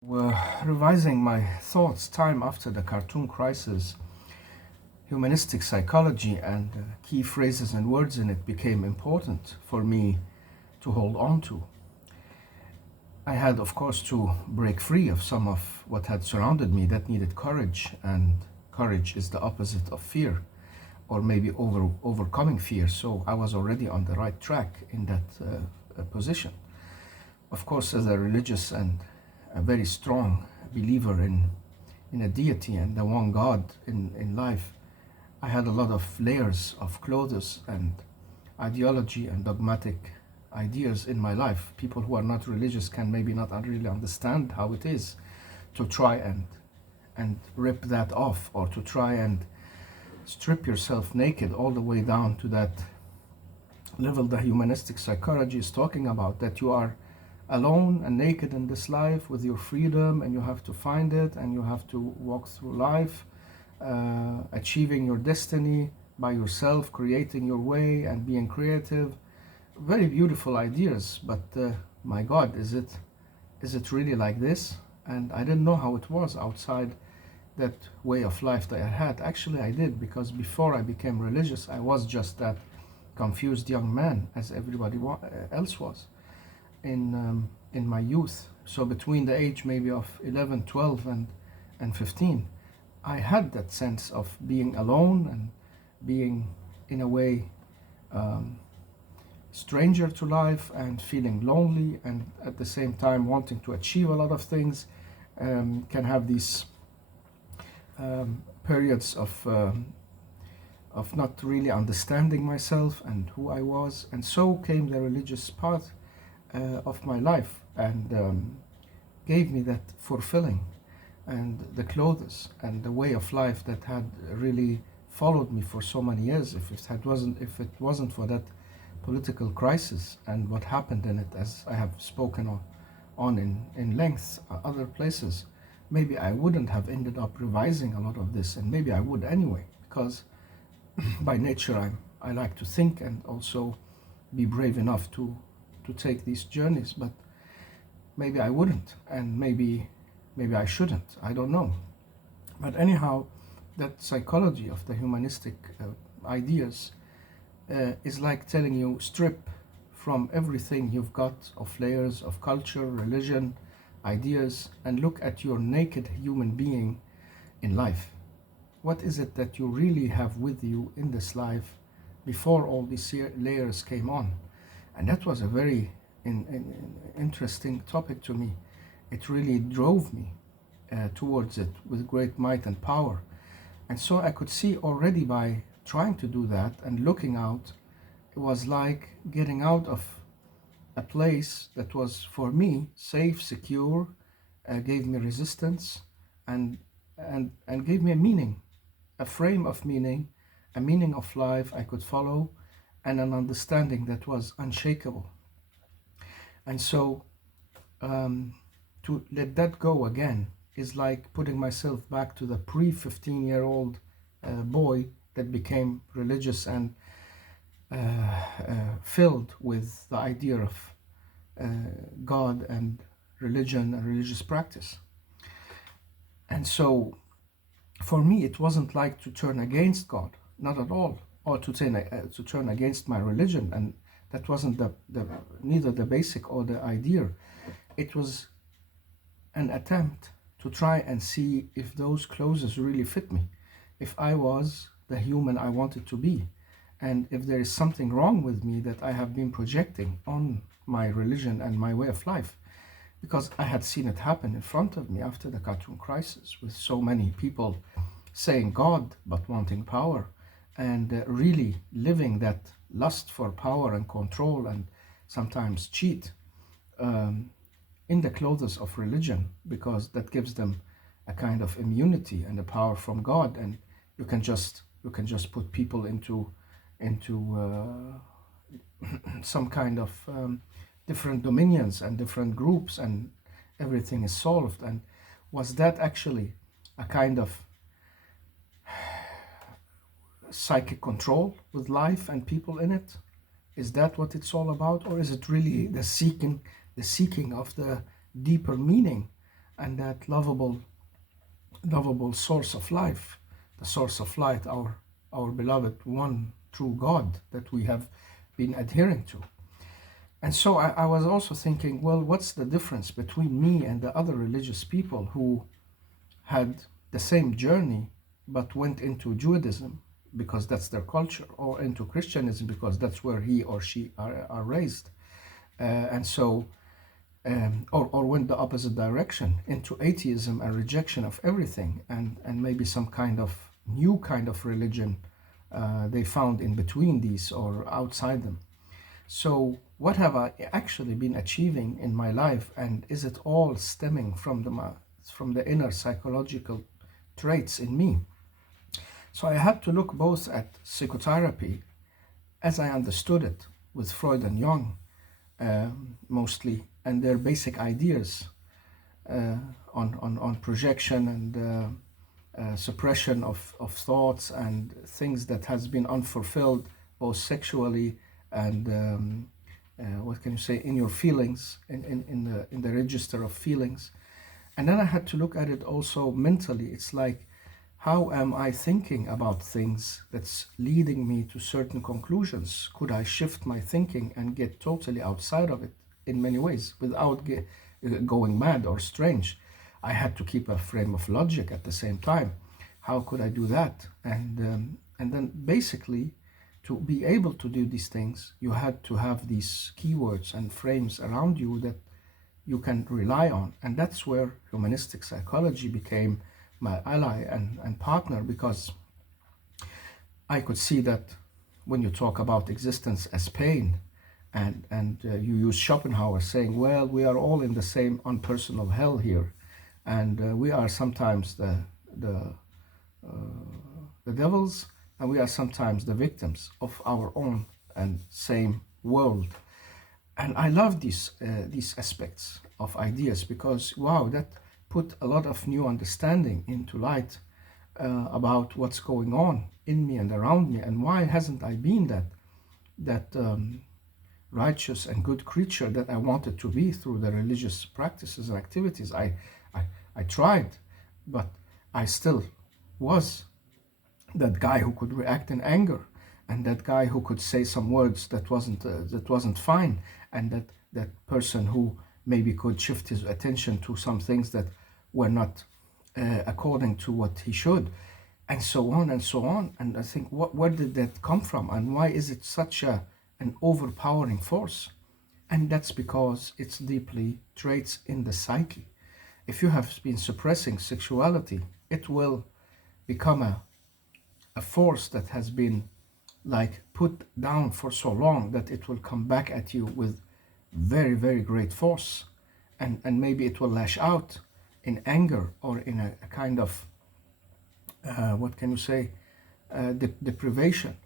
Were revising my thoughts time after the cartoon crisis, humanistic psychology and key phrases and words in it became important for me to hold on to. I had, of course, to break free of some of what had surrounded me that needed courage, and courage is the opposite of fear, or maybe overcoming fear. So I was already on the right track in that position. Of course, as a religious and a very strong believer in a deity and the one God in life, I had a lot of layers of clothes and ideology and dogmatic ideas in my life. People who are not religious can maybe not really understand how it is to try and rip that off, or to try and strip yourself naked all the way down to that level the humanistic psychology is talking about, that you are alone and naked in this life with your freedom, and you have to find it, and you have to walk through life achieving your destiny by yourself, creating your way and being creative. Very beautiful ideas, but my God, is it really like this? And I didn't know how it was outside that way of life that I had. Actually, I did, because before I became religious, I was just that confused young man as everybody else was in my youth. So between the age maybe of 11, 12, and 15, I had that sense of being alone and being, in a way, stranger to life, and feeling lonely, and at the same time wanting to achieve a lot of things. Can have these periods of not really understanding myself and who I was. And so came the religious part of my life, and gave me that fulfilling, and the clothes and the way of life that had really followed me for so many years. If it wasn't for that political crisis and what happened in it, as I have spoken on in length other places, maybe I wouldn't have ended up revising a lot of this, and maybe I would anyway, because by nature I like to think and also be brave enough to take these journeys. But maybe I wouldn't, and maybe I shouldn't. I don't know. But anyhow, that psychology of the humanistic ideas is like telling you, strip from everything you've got of layers of culture, religion, ideas, and look at your naked human being in life. What is it that you really have with you in this life before all these layers came on? And that was a very interesting topic to me. It really drove me towards it with great might and power. And so I could see already by trying to do that and looking out, it was like getting out of a place that was for me safe, secure, gave me resistance, and gave me a meaning, a frame of meaning, a meaning of life I could follow, and an understanding that was unshakable. And so to let that go again is like putting myself back to the pre-15-year-old boy that became religious and filled with the idea of God and religion and religious practice. And so for me, it wasn't like to turn against God, not at all, or to turn against my religion. And that wasn't neither the basic or the idea. It was an attempt to try and see if those clothes really fit me, if I was the human I wanted to be, and if there is something wrong with me that I have been projecting on my religion and my way of life. Because I had seen it happen in front of me after the cartoon crisis, with so many people saying God but wanting power, and really living that lust for power and control, and sometimes cheat in the clothes of religion, because that gives them a kind of immunity and a power from God, and you can just put people into some kind of different dominions and different groups, and everything is solved. And was that actually a kind of psychic control with life and people in it? Is that what it's all about, or is it really the seeking of the deeper meaning and that lovable source of life, the source of light, our beloved one true God that we have been adhering to. And so I was also thinking, well, what's the difference between me and the other religious people who had the same journey but went into Judaism because that's their culture, or into Christianism because that's where he or she are raised. And so, or went the opposite direction into atheism and rejection of everything, and maybe some kind of new kind of religion they found in between these or outside them. So, what have I actually been achieving in my life, and is it all stemming from the inner psychological traits in me? So I had to look both at psychotherapy, as I understood it, with Freud and Jung mostly, and their basic ideas on projection and suppression of thoughts and things that has been unfulfilled, both sexually and what can you say, in your feelings, in the register of feelings. And then I had to look at it also mentally. It's like, how am I thinking about things that's leading me to certain conclusions? Could I shift my thinking and get totally outside of it in many ways without going mad or strange? I had to keep a frame of logic at the same time. How could I do that? And then basically, to be able to do these things, you had to have these keywords and frames around you that you can rely on. And that's where humanistic psychology became my ally and partner, because I could see that when you talk about existence as pain, and you use Schopenhauer saying, well, we are all in the same unpersonal hell here, and we are sometimes the devils, and we are sometimes the victims of our own and same world. And I love these aspects of ideas, because wow, that put a lot of new understanding into light about what's going on in me and around me, and why hasn't I been that righteous and good creature that I wanted to be through the religious practices and activities. I tried, but I still was that guy who could react in anger, and that guy who could say some words that wasn't fine, and that person who maybe could shift his attention to some things that were not according to what he should, and so on and so on. And I think, where did that come from, and why is it such an overpowering force? And that's because it's deeply traits in the psyche. If you have been suppressing sexuality, it will become a force that has been like put down for so long that it will come back at you with very, very great force. And maybe it will lash out in anger, or in a kind of, what can you say, deprivation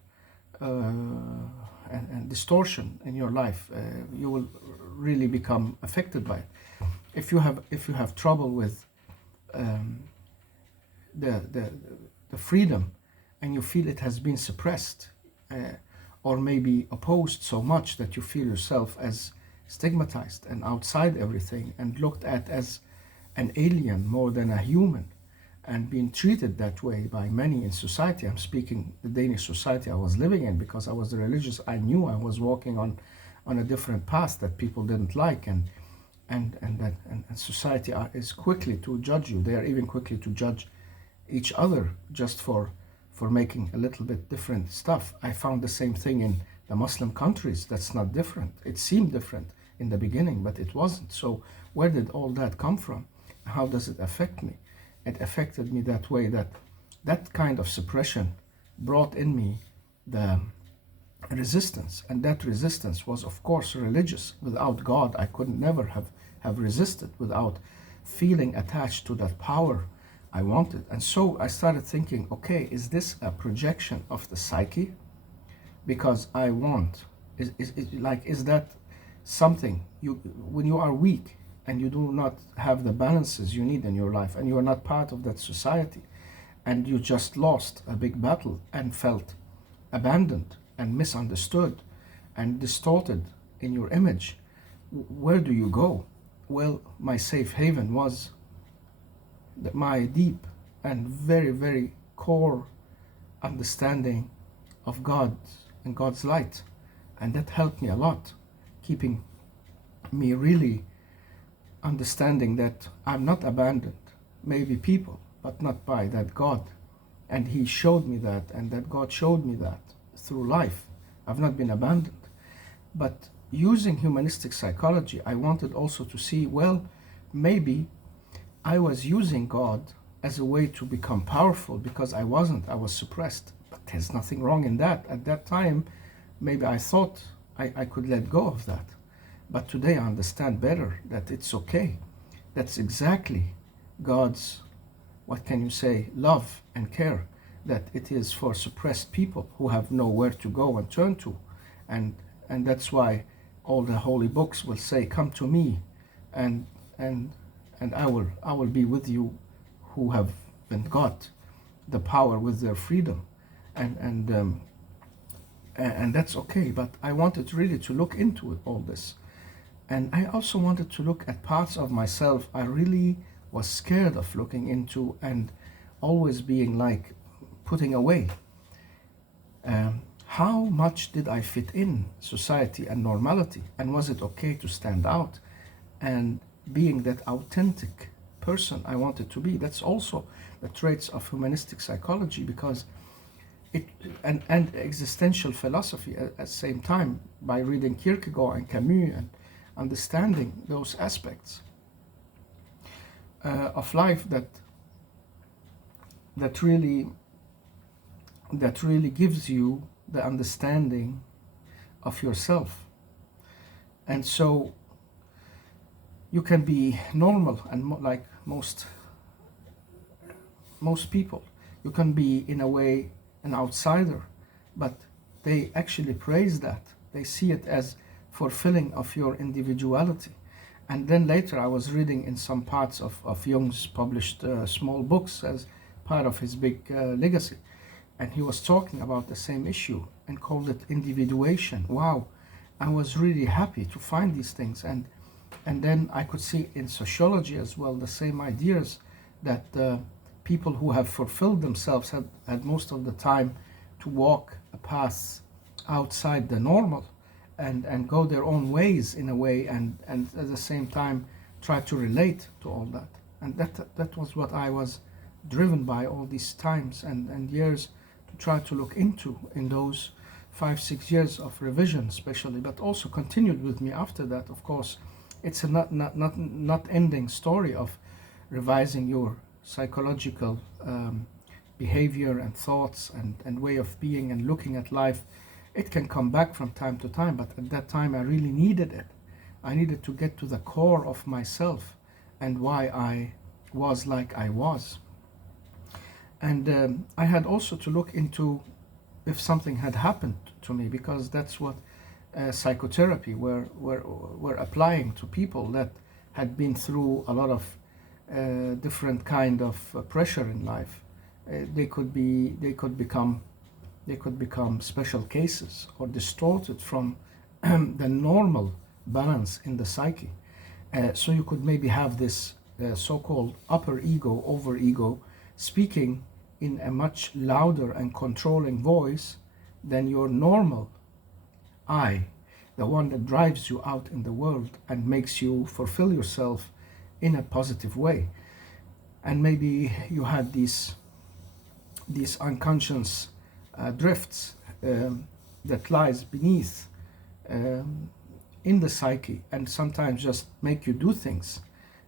and distortion in your life. You will really become affected by it. If you have trouble with the freedom, and you feel it has been suppressed, or maybe opposed so much that you feel yourself as stigmatized and outside everything, and looked at as an alien more than a human, and being treated that way by many in society. I'm speaking the Danish society I was living in, because I was religious. I knew I was walking on a different path that people didn't like, and society is quickly to judge you. They are even quickly to judge each other just for making a little bit different stuff. I found the same thing in the Muslim countries. That's not different. It seemed different in the beginning, but it wasn't. So where did all that come from? How does it affect me? It affected me that way, that kind of suppression brought in me the resistance, and that resistance was, of course, religious. Without God, I could never have resisted, without feeling attached to that power I wanted. And so I started thinking, okay, is this a projection of the psyche? Because I want, is that something when you are weak and you do not have the balances you need in your life, and you are not part of that society, and you just lost a big battle and felt abandoned and misunderstood and distorted in your image, where do you go? Well, my safe haven was my deep and very, very core understanding of God and God's light. And that helped me a lot, keeping me really understanding that I'm not abandoned, maybe people, but not by that God. And He showed me that, and that God showed me that through life. I've not been abandoned. But using humanistic psychology, I wanted also to see, well, maybe I was using God as a way to become powerful because I wasn't, I was suppressed. But there's nothing wrong in that. At that time, maybe I thought I could let go of that. But today I understand better that it's okay. That's exactly God's, what can you say, love and care, that it is for suppressed people who have nowhere to go and turn to. And that's why all the holy books will say, come to me and I will be with you who have been got the power with their freedom. And that's okay. But I wanted really to look into all this. And I also wanted to look at parts of myself I really was scared of looking into and always being like putting away. How much did I fit in society and normality? And was it okay to stand out? And being that authentic person I wanted to be. That's also the traits of humanistic psychology, because it and existential philosophy at the same time, by reading Kierkegaard and Camus and understanding those aspects of life that really gives you the understanding of yourself. And so you can be normal and like most people. You can be in a way an outsider, but they actually praise that. They see it as fulfilling of your individuality. And then later I was reading in some parts of Jung's published small books as part of his big legacy. And he was talking about the same issue and called it individuation. Wow, I was really happy to find these things. And then I could see in sociology as well the same ideas, that people who have fulfilled themselves had most of the time to walk a path outside the normal and go their own ways in a way, and at the same time try to relate to all that. And that was what I was driven by all these times and years to try to look into in those 5-6 years of revision especially, but also continued with me after that. Of course, it's a not ending story of revising your psychological behavior and thoughts and way of being and looking at life. It can come back from time to time, but at that time I really needed it. I needed to get to the core of myself and why I was like I was. And I had also to look into if something had happened to me, because that's what psychotherapy were applying to people that had been through a lot of different kind of pressure in life. They could become special cases or distorted from the normal balance in the psyche. So you could maybe have this so-called upper ego, over ego, speaking in a much louder and controlling voice than your normal I, the one that drives you out in the world and makes you fulfill yourself in a positive way. And maybe you had these unconscious drifts that lies beneath in the psyche, and sometimes just make you do things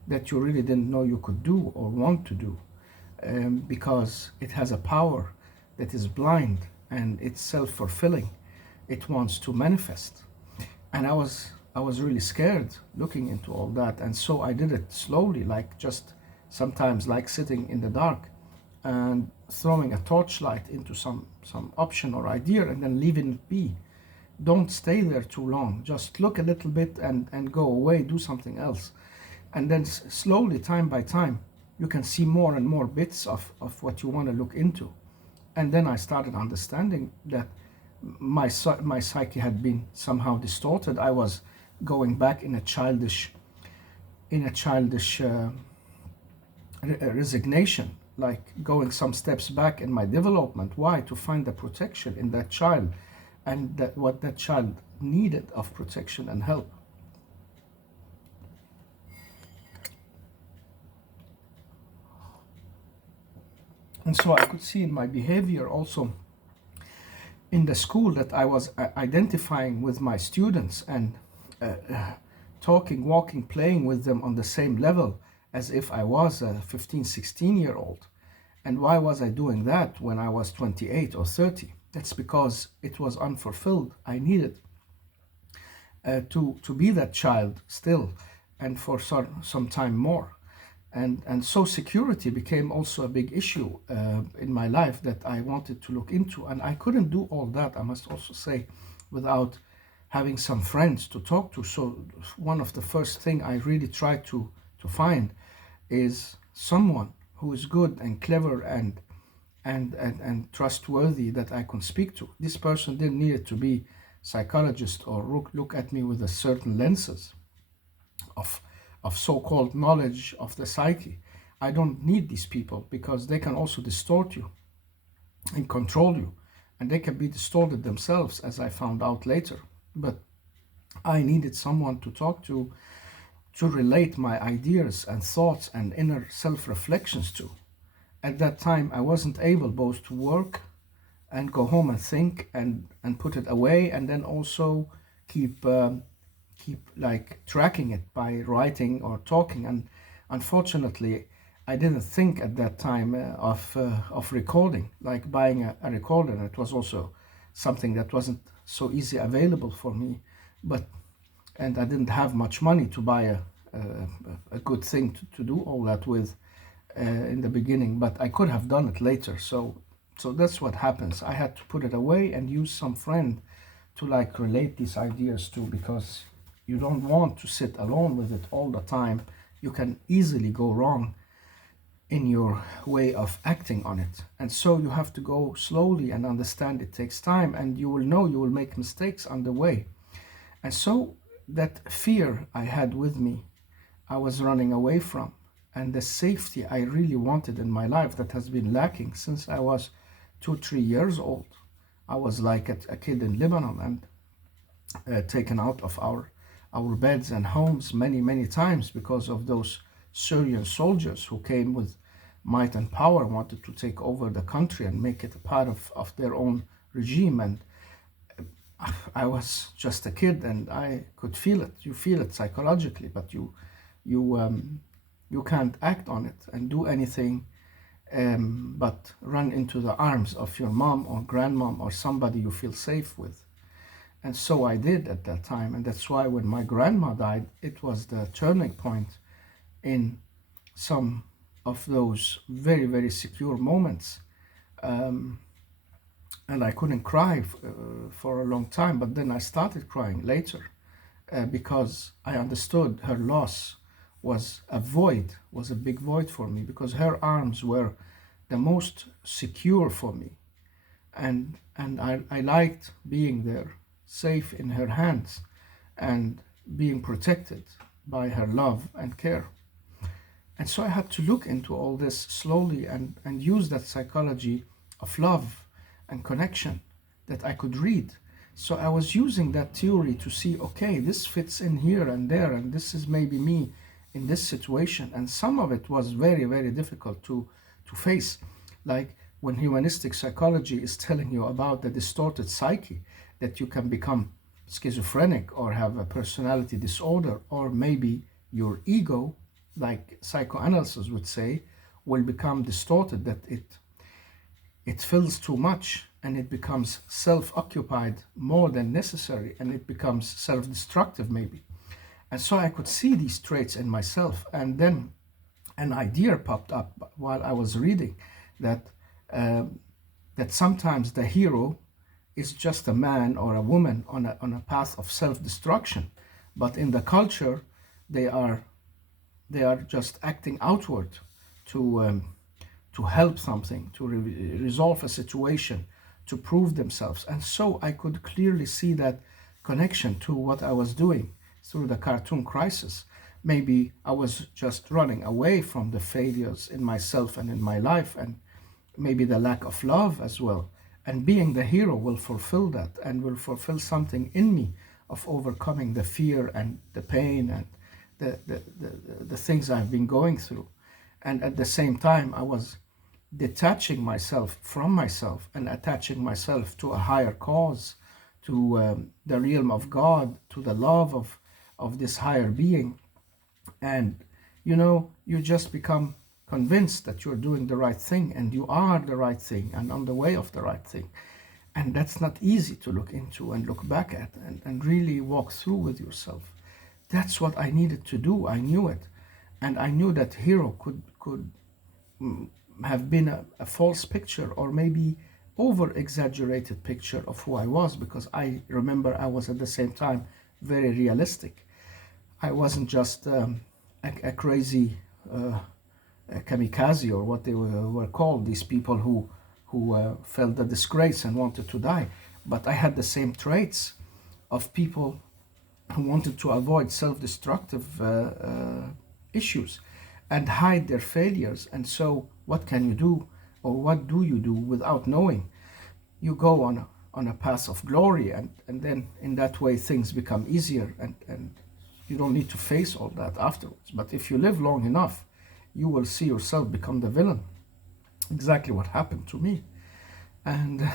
that you really didn't know you could do or want to do, because it has a power that is blind and it's self-fulfilling. It wants to manifest. And I was really scared looking into all that, and so I did it slowly, like just sometimes like sitting in the dark and throwing a torchlight into some option or idea and then leaving it be. Don't stay there too long. Just look a little bit and go away, do something else. And then slowly, time by time, you can see more and more bits of what you want to look into. And then I started understanding that my psyche had been somehow distorted. I was going back in a childish resignation, like going some steps back in my development. Why? To find the protection in that child, and that what that child needed of protection and help. And so I could see in my behavior also in the school that I was identifying with my students and talking, walking, playing with them on the same level as if I was a 15, 16-year-old. And why was I doing that when I was 28 or 30? That's because it was unfulfilled. I needed to be that child still and for some time more. And so security became also a big issue in my life that I wanted to look into. And I couldn't do all that, I must also say, without having some friends to talk to. So one of the first thing I really tried to find is someone who is good and clever and trustworthy that I can speak to. This person didn't need it to be psychologist or look at me with a certain lenses of so-called knowledge of the psyche. I don't need these people because they can also distort you and control you, and they can be distorted themselves, as I found out later. But I needed someone to talk to relate my ideas and thoughts and inner self-reflections to. At that time, I wasn't able both to work and go home and think and put it away, and then also keep keep like tracking it by writing or talking. And unfortunately, I didn't think at that time of recording, like buying a recorder. It was also something that wasn't so easy available for me, but and I didn't have much money to buy a good thing to do all that with in the beginning, but I could have done it later. So that's what happens. I had to put it away and use some friend to like relate these ideas to, because you don't want to sit alone with it all the time. You can easily go wrong in your way of acting on it. And so you have to go slowly and understand it takes time, and you will know you will make mistakes on the way. And so that fear I had with me, I was running away from, and the safety I really wanted in my life that has been lacking since I was 2, 3 years old. I was like a kid in Lebanon and taken out of our beds and homes many times because of those Syrian soldiers who came with might and power, wanted to take over the country and make it a part of their own regime. And I was just a kid and I could feel it. You feel it psychologically, but you can't act on it and do anything but run into the arms of your mom or grandmom or somebody you feel safe with. And so I did at that time. And that's why when my grandma died, it was the turning point in some of those very secure moments. And I couldn't cry for a long time, but then I started crying later because I understood her loss was a void, was a big void for me, because her arms were the most secure for me. And I liked being there, safe in her hands and being protected by her love and care. And so I had to look into all this slowly and use that psychology of love and connection that I could read. So I was using that theory to see, okay, this fits in here and there, and this is maybe me in this situation. And some of it was very difficult to face. Like when humanistic psychology is telling you about the distorted psyche, that you can become schizophrenic or have a personality disorder, or maybe your ego, like psychoanalysis would say, will become distorted, that it fills too much and it becomes self-occupied more than necessary, and it becomes self-destructive maybe. And so I could see these traits in myself. And then an idea popped up while I was reading that that sometimes the hero is just a man or a woman on a path of self-destruction, but in the culture they are just acting outward to help something, to resolve a situation, to prove themselves. And so I could clearly see that connection to what I was doing through the cartoon crisis. Maybe I was just running away from the failures in myself and in my life, and maybe the lack of love as well. And being the hero will fulfill that and will fulfill something in me of overcoming the fear and the pain and the things I've been going through. And at the same time, I was detaching myself from myself and attaching myself to a higher cause, to the realm of God, to the love of this higher being. And you just become convinced that you're doing the right thing and you are the right thing and on the way of the right thing. And that's not easy to look into and look back at and really walk through with yourself. That's what I needed to do. I knew it. And I knew that hero could have been a false picture, or maybe over exaggerated picture of who I was, because I remember I was at the same time very realistic. I wasn't just a crazy kamikaze, or what they were called, these people who felt the disgrace and wanted to die. But I had the same traits of people who wanted to avoid self-destructive issues and hide their failures. And so, what can you do, or what do you do without knowing? You go on a path of glory, and then in that way things become easier, and you don't need to face all that afterwards. But if you live long enough, you will see yourself become the villain. Exactly what happened to me. And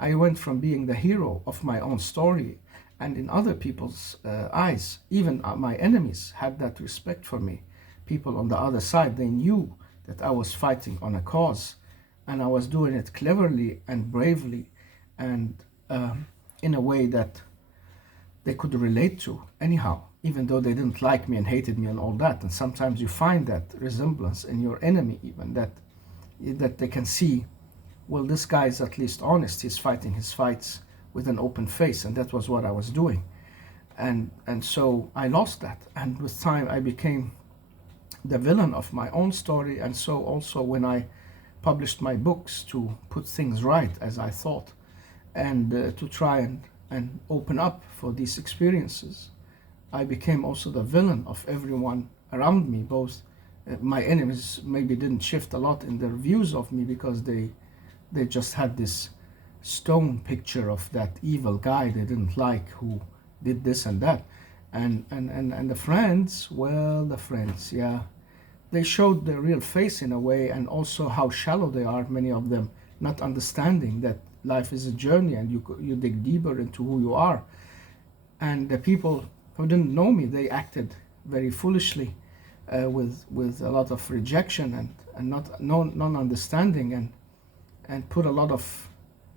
I went from being the hero of my own story, and in other people's eyes, even my enemies had that respect for me. People on the other side, they knew that I was fighting on a cause, and I was doing it cleverly and bravely, and in a way that they could relate to anyhow, even though they didn't like me and hated me and all that. And sometimes you find that resemblance in your enemy, even that they can see, well, this guy is at least honest. He's fighting his fights with an open face, and that was what I was doing. And so I lost that, and with time I became the villain of my own story. And so also when I published my books to put things right, as I thought, and to try and open up for these experiences, I became also the villain of everyone around me. Both my enemies maybe didn't shift a lot in their views of me, because they just had this stone picture of that evil guy they didn't like, who did this and that. And the friends, well, the friends, yeah, they showed their real face in a way, and also how shallow they are, many of them, not understanding that life is a journey, and you dig deeper into who you are. And the people who didn't know me, they acted very foolishly, with a lot of rejection and not non-understanding, and put a lot of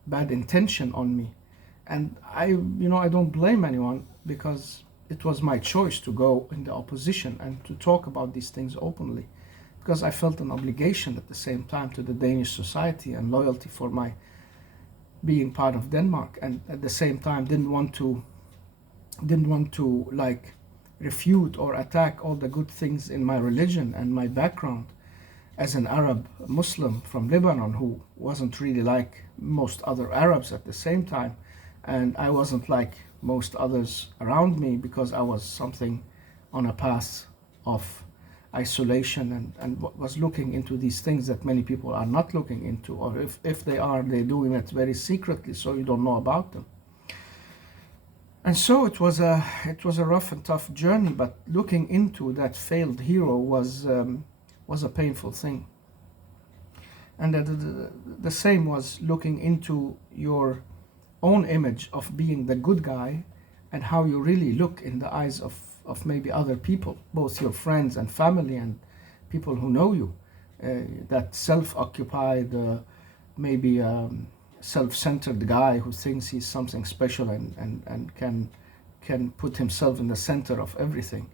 bad intention on me. And I don't blame anyone, because it was my choice to go in the opposition and to talk about these things openly, because I felt an obligation at the same time to the Danish society, and loyalty for my being part of Denmark, and at the same time didn't want to like refute or attack all the good things in my religion and my background as an Arab Muslim from Lebanon, who wasn't really like most other Arabs at the same time. And I wasn't like most others around me, because I was something on a path of isolation, and was looking into these things that many people are not looking into, or if they are, they're doing it very secretly, so you don't know about them. And so it was a rough and tough journey, but looking into that failed hero was a painful thing. And the same was looking into your own image of being the good guy, and how you really look in the eyes of maybe other people, both your friends and family and people who know you. That self-occupied, maybe self-centered guy who thinks he's something special, and can put himself in the center of everything.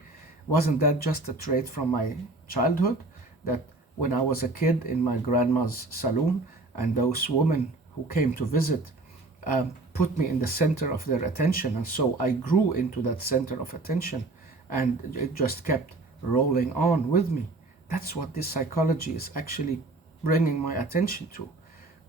Wasn't that just a trait from my childhood, that when I was a kid in my grandma's saloon, and those women who came to visit put me in the center of their attention, and so I grew into that center of attention, and it just kept rolling on with me. That's what this psychology is actually bringing my attention to.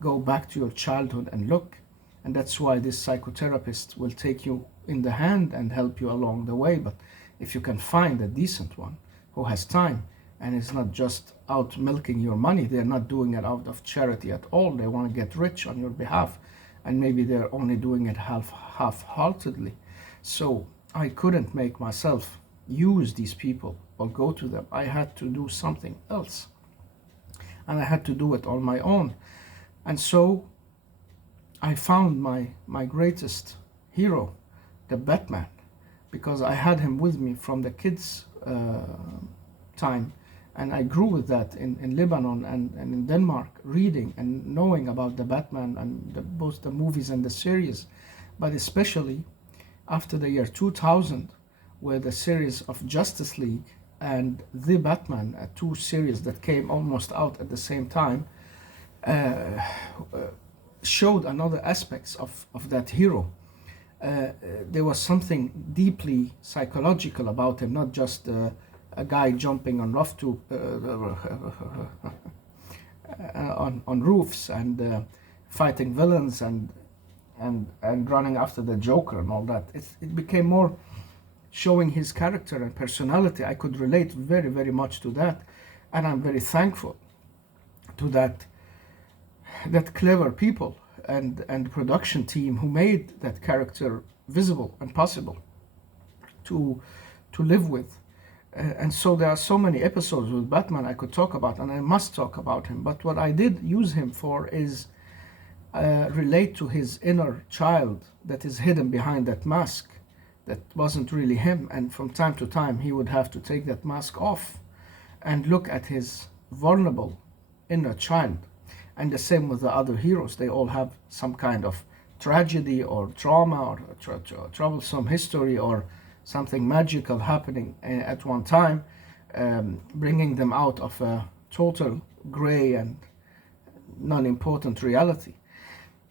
Go back to your childhood and look. And that's why this psychotherapist will take you in the hand and help you along the way. But if you can find a decent one who has time and is not just out milking your money. They're not doing it out of charity at all. They want to get rich on your behalf, and maybe they're only doing it half-heartedly. So I couldn't make myself use these people or go to them. I had to do something else, and I had to do it on my own. And so I found my greatest hero, the Batman, because I had him with me from the kids' time, and I grew with that in Lebanon and in Denmark, reading and knowing about the Batman and both the movies and the series, but especially after the year 2000, where the series of Justice League and The Batman, two series that came almost out at the same time, showed another aspects of that hero. There was something deeply psychological about him, not just a guy jumping on on roofs and fighting villains and running after the Joker and all that. It became more showing his character and personality. I could relate very, very much to that, and I'm very thankful to that clever people and production team who made that character visible and possible to live with. And so there are so many episodes with Batman I could talk about, and I must talk about him. But what I did use him for is relate to his inner child that is hidden behind that mask that wasn't really him. And from time to time, he would have to take that mask off and look at his vulnerable inner child. And the same with the other heroes. They all have some kind of tragedy or trauma or troublesome history or something magical happening at one time, bringing them out of a total gray and non-important reality.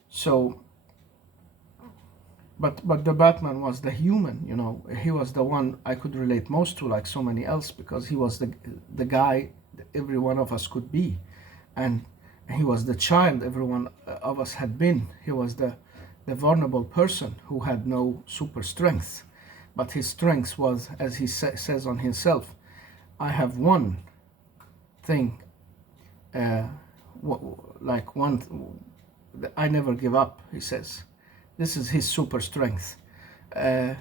So, but the Batman was the human, you know. He was the one I could relate most to, like so many else, because he was the guy every one of us could be, and he was the child every one of us had been. He was the vulnerable person who had no super strength, but his strength was, as he says on himself, I have one thing, like one, I never give up, he says. This is his super strength. And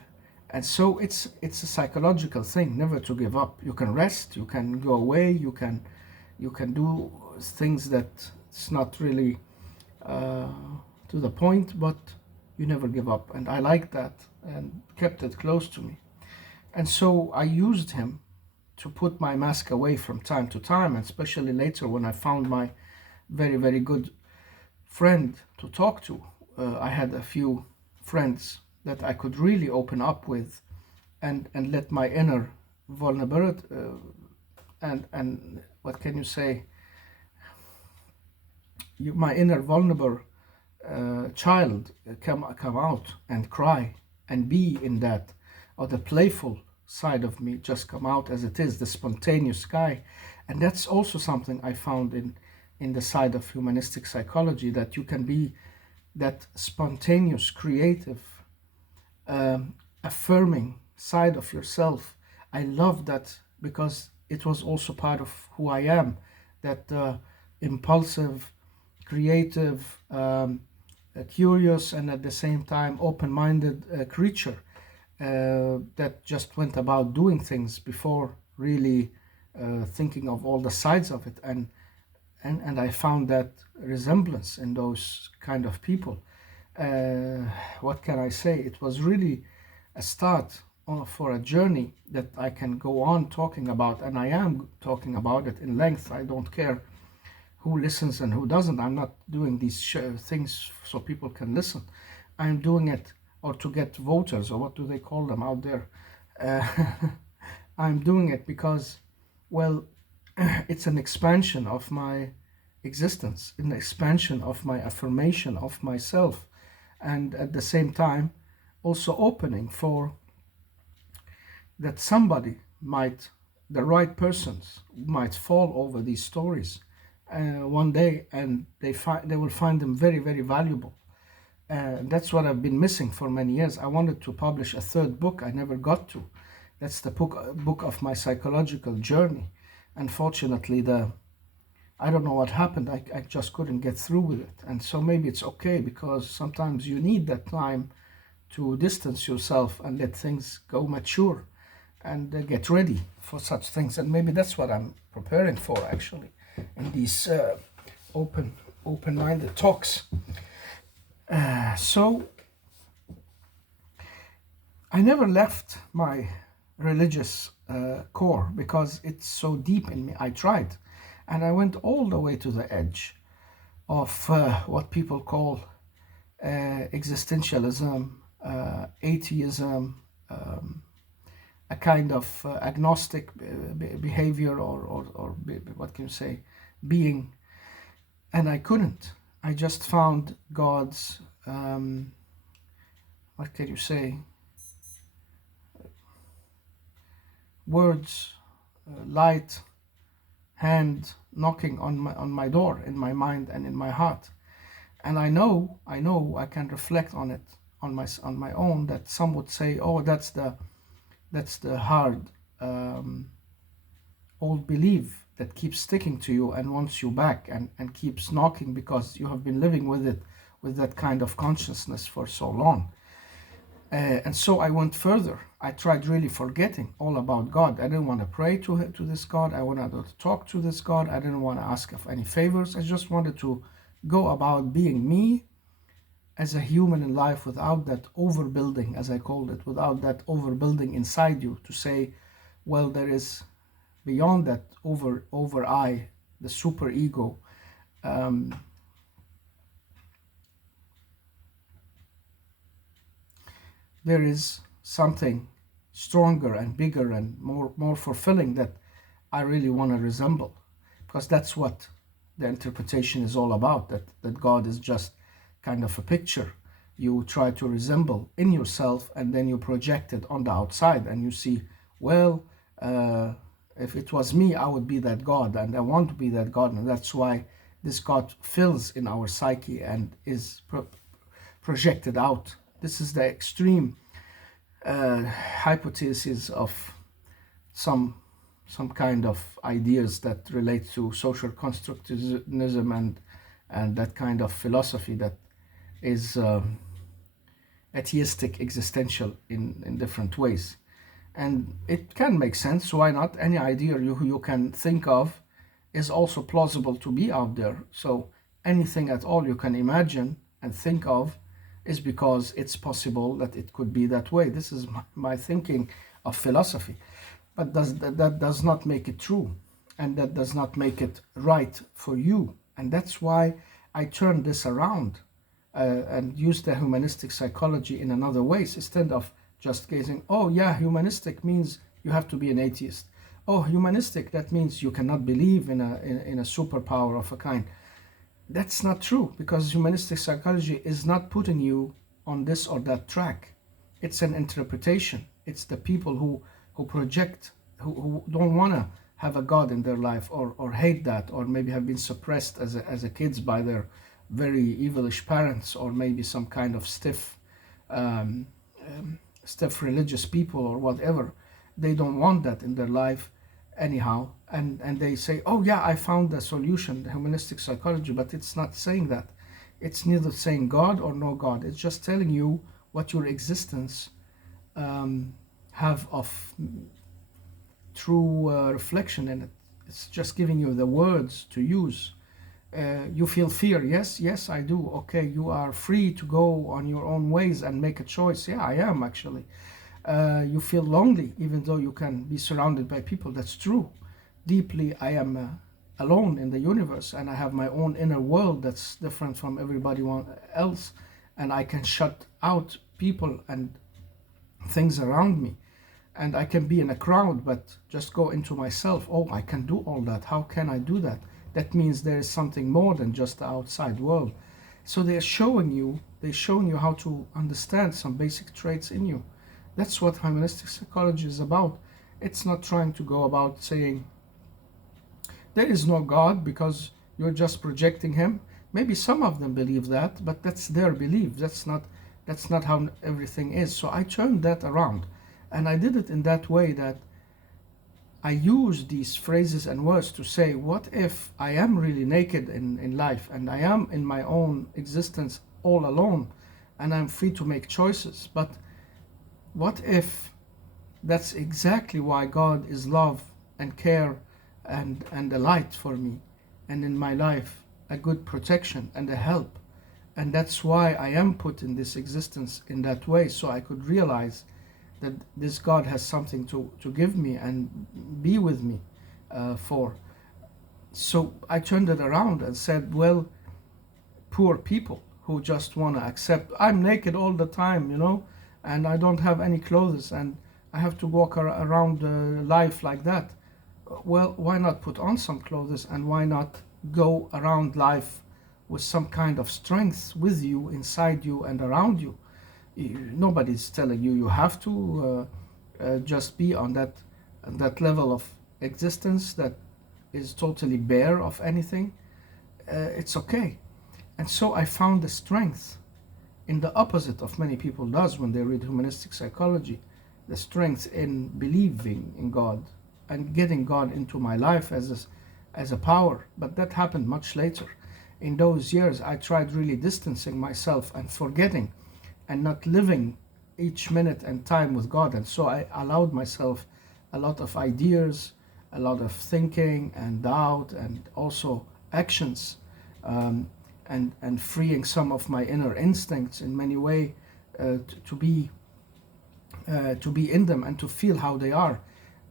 so it's a psychological thing, never to give up. You can rest, you can go away, you can do things that it's not really to the point, but you never give up. And I liked that and kept it close to me. And so I used him to put my mask away from time to time, and especially later when I found my very, very good friend to talk to. I had a few friends that I could really open up with and let my inner vulnerability and what can you say, my inner vulnerable child come out and cry and be in that, or the playful side of me just come out as it is, the spontaneous guy. And that's also something I found in the side of humanistic psychology, that you can be that spontaneous, creative, affirming side of yourself. I love that because it was also part of who I am, that impulsive, creative, curious, and at the same time open-minded creature that just went about doing things before really thinking of all the sides of it. And I found that resemblance in those kind of people. What can I say? It was really a start for a journey that I can go on talking about, and I am talking about it in length. I don't care who listens and who doesn't. I'm not doing these things so people can listen. I'm doing it or to get voters, or what do they call them out there. I'm doing it because, well, it's an expansion of my existence, an expansion of my affirmation of myself, and at the same time also opening for that somebody might, the right persons might fall over these stories one day, and they will find them very, very valuable. That's what I've been missing for many years. I wanted to publish a third book, I never got to, That's the book of my psychological journey. Unfortunately, I don't know what happened. I just couldn't get through with it. And so maybe it's okay, because sometimes you need that time to distance yourself and let things go mature and get ready for such things. And maybe that's what I'm preparing for, actually, in these open-minded talks. So I never left my religious core because it's so deep in me. I tried, and I went all the way to the edge of what people call existentialism, atheism, a kind of agnostic behavior, or what can you say, being. And I couldn't. I just found God's, what can you say, words, light, hand knocking on my door, in my mind and in my heart. And I know I can reflect on it on my own, that some would say, oh, that's the hard old belief that keeps sticking to you and wants you back, and keeps knocking because you have been living with it, with that kind of consciousness for so long. And so I went further. I tried really forgetting all about God. I didn't want to pray to this God. I wanted to talk to this God. I didn't want to ask of any favors. I just wanted to go about being me as a human in life, without that overbuilding, as I called it, without that overbuilding inside you to say, well, there is beyond that over I, the super ego. There is something stronger and bigger and more fulfilling that I really want to resemble, because that's what the interpretation is all about, that God is just kind of a picture you try to resemble in yourself, and then you project it on the outside, and you see, well, if it was me, I would be that God, and I want to be that God. And that's why this God fills in our psyche and is projected out. This is the extreme hypothesis of some kind of ideas that relate to social constructivism and that kind of philosophy that is atheistic, existential in different ways. And it can make sense. Why not? Any idea you can think of is also plausible to be out there. So anything at all you can imagine and think of is because it's possible that it could be that way. This is my thinking of philosophy. But that does not make it true, and that does not make it right for you. And that's why I turned this around and used the humanistic psychology in another ways, instead of just gazing, oh yeah, humanistic means you have to be an atheist. Oh, humanistic, that means you cannot believe in a superpower of a kind. That's not true, because humanistic psychology is not putting you on this or that track. It's an interpretation. It's the people who project, who don't want to have a God in their life, or hate that, or maybe have been suppressed as a kids by their very evilish parents, or maybe some kind of stiff religious people or whatever. They don't want that in their life anyhow, and they say, oh yeah, I found the solution, the humanistic psychology. But it's not saying that. It's neither saying God or no God. It's just telling you what your existence have of true reflection in it. It's just giving you the words to use. You feel fear. Yes, I do. Okay, you are free to go on your own ways and make a choice. Yeah, I am actually. You feel lonely, even though you can be surrounded by people. That's true. Deeply, I am alone in the universe, and I have my own inner world that's different from everybody else, and I can shut out people and things around me, and I can be in a crowd but just go into myself. Oh, I can do all that. How can I do that? That means there is something more than just the outside world. So they're showing you how to understand some basic traits in you. That's what humanistic psychology is about. It's not trying to go about saying there is no God because you're just projecting him. Maybe some of them believe that, but that's their belief. That's not how everything is. So I turned that around, And I did it in that way that I use these phrases and words to say, what if I am really naked in life and I am in my own existence all alone and I'm free to make choices? But what if that's exactly why God is love and care and a light for me, and in my life a good protection and a help? And that's why I am put in this existence in that way, so I could realize that this God has something to give me and be with me for. So I turned it around and said, well, poor people who just want to accept, I'm naked all the time, and I don't have any clothes and I have to walk around life like that. Well, why not put on some clothes, and why not go around life with some kind of strength with you, inside you and around you? Nobody's telling you you have to just be on that level of existence that is totally bare of anything. It's okay. And so I found the strength in the opposite of many people does when they read humanistic psychology, the strength in believing in God and getting God into my life as a power. But that happened much later. In those years, I tried really distancing myself and forgetting and not living each minute and time with God. And so I allowed myself a lot of ideas, a lot of thinking and doubt, and also actions, and freeing some of my inner instincts in many ways to be in them and to feel how they are.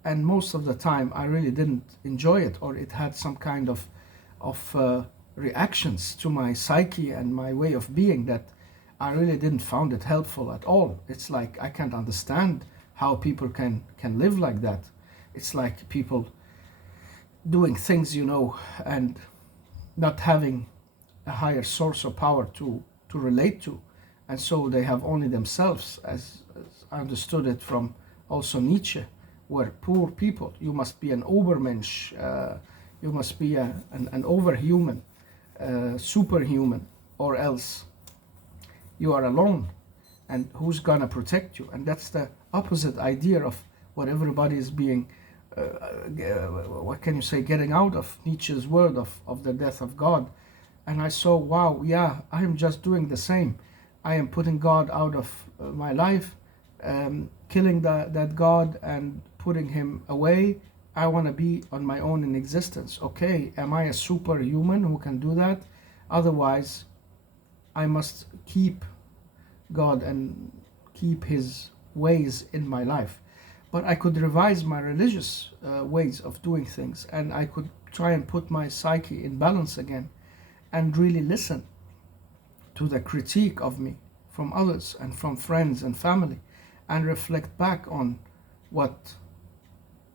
And most of the time, I really didn't enjoy it, or it had some kind of reactions to my psyche and my way of being that I really didn't found it helpful at all. It's like I can't understand how people can live like that. It's like people doing things, and not having a higher source of power to relate to, and so they have only themselves, as I understood it from also Nietzsche, where poor people, you must be an Obermensch, you must be an overhuman, superhuman, or else you are alone, and who's gonna protect you? And that's the opposite idea of what everybody is being, what can you say, getting out of Nietzsche's word of the death of God. And I saw, wow, yeah, I am just doing the same. I am putting God out of my life, killing that God and putting him away. I want to be on my own in existence. Okay, am I a superhuman who can do that? Otherwise, I must keep God and keep his ways in my life. But I could revise my religious ways of doing things, and I could try and put my psyche in balance again and really listen to the critique of me from others and from friends and family, and reflect back on what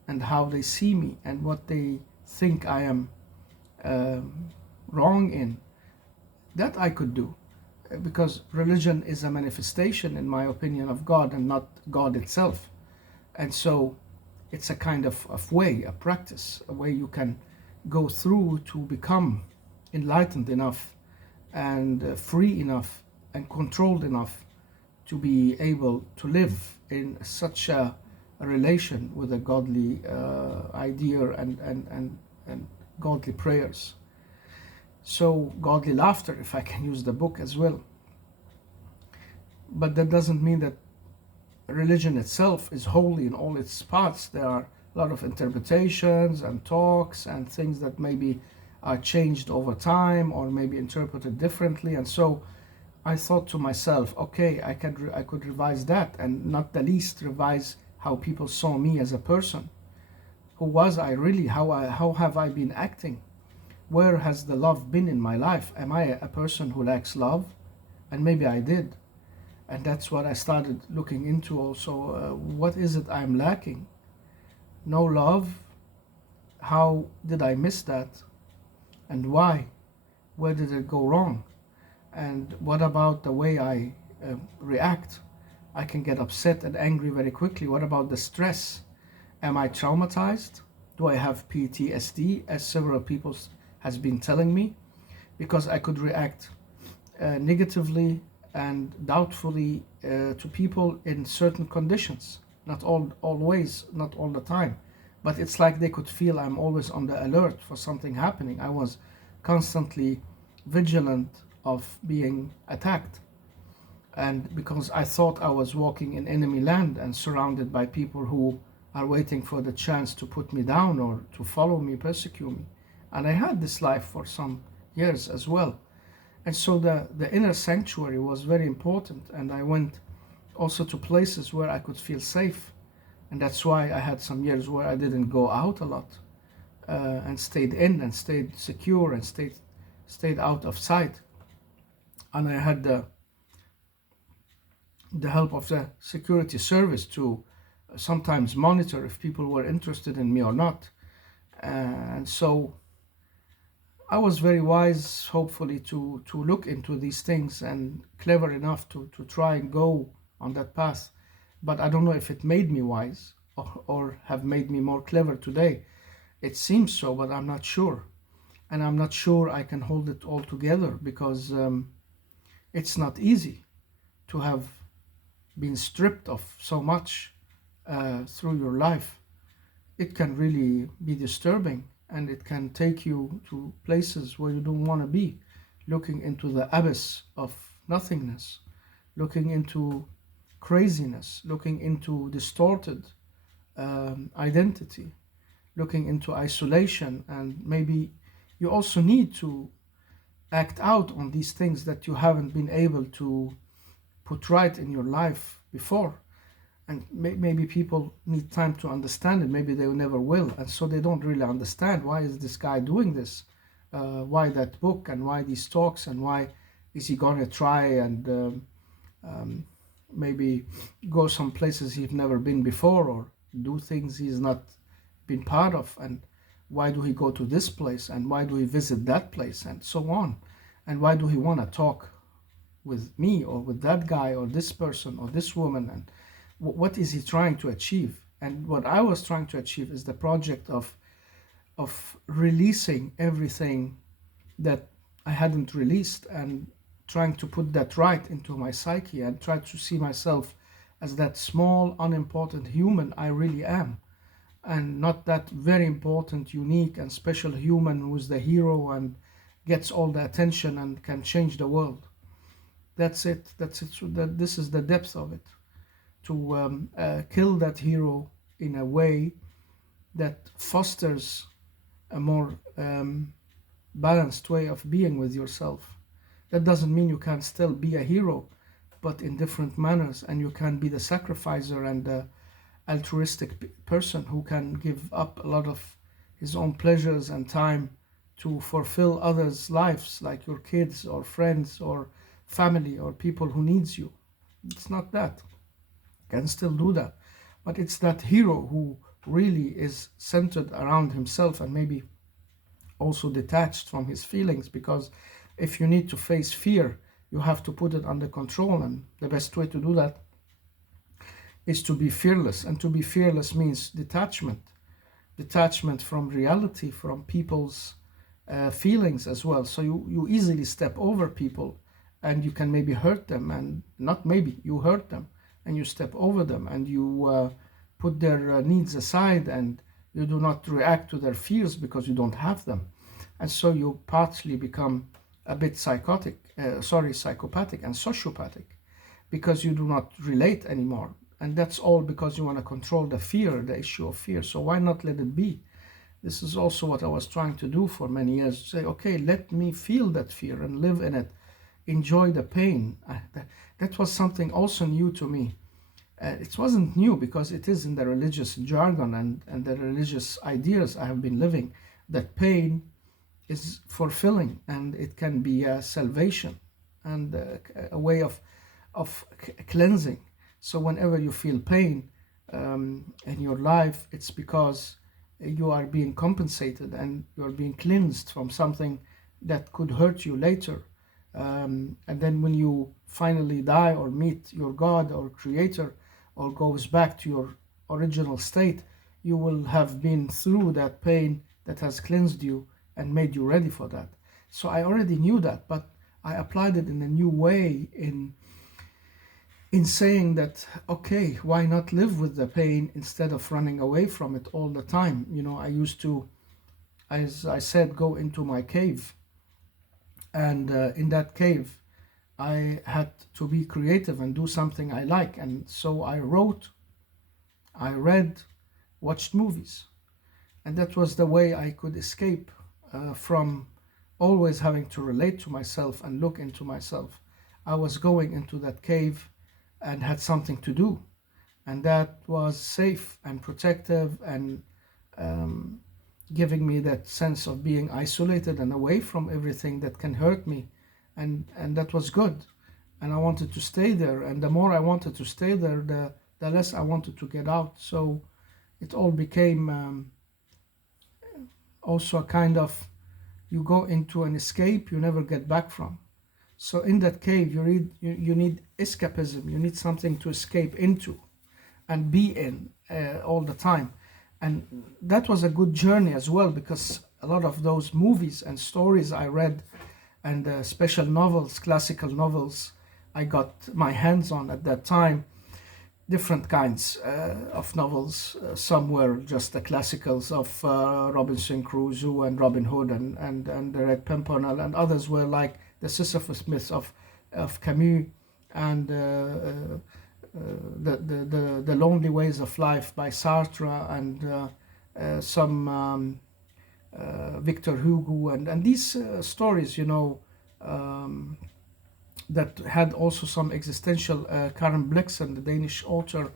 and how they see me and what they think I am wrong in. That I could do, because religion is a manifestation, in my opinion, of God and not God itself. And so it's a kind of way, a practice, a way you can go through to become enlightened enough and free enough and controlled enough to be able to live in such a relation with a godly idea and godly prayers. So godly laughter, if I can use the book as well. But that doesn't mean that religion itself is holy in all its parts. There are a lot of interpretations and talks and things that maybe are changed over time or maybe interpreted differently. And so I thought to myself, okay, I could revise that, and not the least revise how people saw me as a person. Who was I really? How have I been acting? Where has the love been in my life? Am I a person who lacks love? And maybe I did. And that's what I started looking into also. What is it I'm lacking? No love? How did I miss that? And why? Where did it go wrong? And what about the way I react? I can get upset and angry very quickly. What about the stress? Am I traumatized? Do I have PTSD, as several people has been telling me? Because I could react negatively and doubtfully to people in certain conditions, not always, not all the time, but it's like they could feel I'm always on the alert for something happening. I was constantly vigilant of being attacked. And because I thought I was walking in enemy land and surrounded by people who are waiting for the chance to put me down or to follow me, persecute me. And I had this life for some years as well. And so the inner sanctuary was very important. And I went also to places where I could feel safe. And that's why I had some years where I didn't go out a lot, and stayed in and stayed secure and stayed out of sight. And I had the help of the security service to sometimes monitor if people were interested in me or not. And so I was very wise, hopefully, to look into these things and clever enough to try and go on that path. But I don't know if it made me wise or have made me more clever today. It seems so, but I'm not sure. And I'm not sure I can hold it all together because it's not easy to have been stripped of so much through your life. It can really be disturbing, and it can take you to places where you don't want to be, looking into the abyss of nothingness, looking into craziness, looking into distorted identity, looking into isolation. And maybe you also need to act out on these things that you haven't been able to put right in your life before. And maybe people need time to understand it. Maybe they never will, and so they don't really understand why is this guy doing this, why that book, and why these talks, and why is he gonna try and maybe go some places he's never been before, or do things he's not been part of, and why do he go to this place, and why do he visit that place, and so on, and why do he want to talk with me or with that guy or this person or this woman, and what is he trying to achieve. And what I was trying to achieve is the project of releasing everything that I hadn't released, and trying to put that right into my psyche, and try to see myself as that small, unimportant human I really am, and not that very important, unique, and special human who is the hero and gets all the attention and can change the world. That's it. That's it. So this is the depth of it. To kill that hero in a way that fosters a more balanced way of being with yourself. That doesn't mean you can't still be a hero, but in different manners, and you can be the sacrificer and the altruistic person who can give up a lot of his own pleasures and time to fulfill others' lives, like your kids or friends or family or people who needs you. It's not that. Can still do that, but it's that hero who really is centered around himself and maybe also detached from his feelings, because if you need to face fear, you have to put it under control, and the best way to do that is to be fearless. And to be fearless means detachment from reality, from people's feelings as well. So you easily step over people, and you can maybe hurt them, and not maybe, you hurt them, and you step over them, and you put their needs aside, and you do not react to their fears because you don't have them. And so you partly become a bit psychopathic and sociopathic, because you do not relate anymore. And that's all because you want to control the fear, the issue of fear. So why not let it be? This is also what I was trying to do for many years. Say, okay, let me feel that fear and live in it. Enjoy the pain. That was something also new to me. It wasn't new because it is in the religious jargon and the religious ideas I have been living, that pain is fulfilling, and it can be a salvation and a way of cleansing. So whenever you feel pain in your life, it's because you are being compensated and you are being cleansed from something that could hurt you later. And then when you finally die or meet your God or Creator, or goes back to your original state, you will have been through that pain that has cleansed you and made you ready for that. So I already knew that, but I applied it in a new way in saying that, okay, why not live with the pain instead of running away from it all the time? I used to, as I said, go into my cave, and in that cave, I had to be creative and do something I like. And so I wrote, I read, watched movies. And that was the way I could escape from always having to relate to myself and look into myself. I was going into that cave and had something to do. And that was safe and protective and um, giving me that sense of being isolated and away from everything that can hurt me. And that was good. And I wanted to stay there. And the more I wanted to stay there, the less I wanted to get out. So it all became also a kind of, you go into an escape you never get back from. So in that cave, you need escapism. You need something to escape into and be in all the time. And that was a good journey as well, because a lot of those movies and stories I read, and special novels, classical novels I got my hands on at that time, different kinds of novels. Some were just the classicals of Robinson Crusoe and Robin Hood and the Red Pimpernel, and others were like the Sisyphus myth of Camus, and the Lonely Ways of Life by Sartre, and some Victor Hugo, and these stories, um, that had also some existential, Karen Blixen, the Danish author,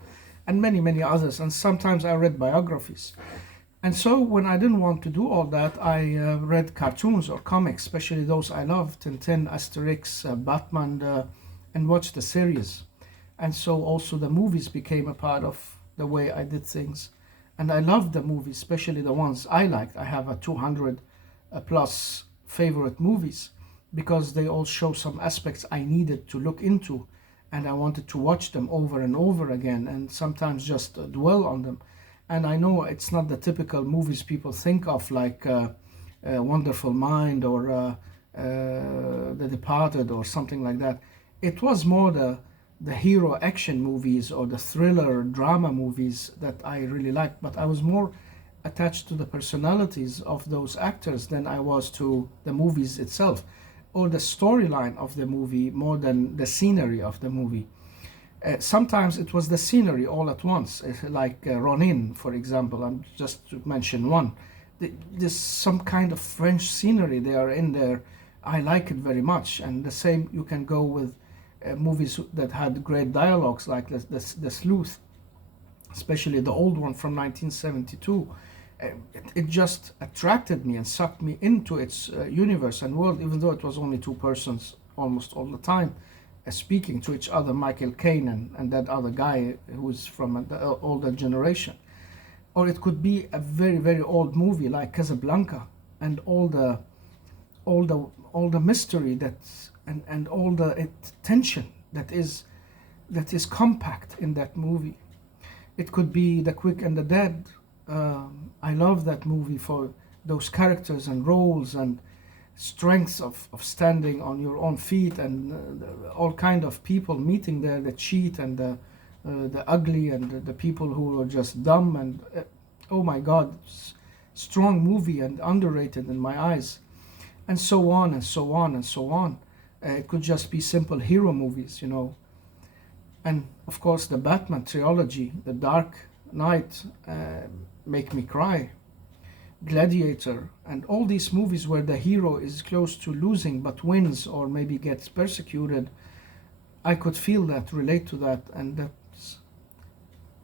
and many, many others. And sometimes I read biographies. And so when I didn't want to do all that, I read cartoons or comics, especially those I loved, Tintin, Asterix, Batman, and watched the series. And so also the movies became a part of the way I did things. And I loved the movies, especially the ones I liked. I have a 200 plus favorite movies, because they all show some aspects I needed to look into, and I wanted to watch them over and over again, and sometimes just dwell on them. And I know it's not the typical movies people think of, like Wonderful Mind, or The Departed, or something like that. It was more the hero action movies or the thriller drama movies that I really liked, but I was more attached to the personalities of those actors than I was to the movies itself, or the storyline of the movie, more than the scenery of the movie. Sometimes it was the scenery all at once, like Ronin, for example. I'm just to mention one. There's some kind of French scenery they are in there. I like it very much. And the same you can go with movies that had great dialogues, like the Sleuth, especially the old one from 1972. It just attracted me and sucked me into its universe and world, even though it was only two persons almost all the time speaking to each other, Michael Caine and that other guy who was from the older generation. Or it could be a very, very old movie like Casablanca, and all the all the mystery and all the tension that is compact in that movie. It could be The Quick and the Dead. I love that movie for those characters and roles and strengths of standing on your own feet, and all kind of people meeting there, the cheat and the ugly, and the people who are just dumb, and oh my God, strong movie and underrated in my eyes, and so on and so on and so on. It could just be simple hero movies. And of course the Batman trilogy, The Dark Knight, make me cry. Gladiator, and all these movies where the hero is close to losing but wins, or maybe gets persecuted. I could feel that, relate to that, and that's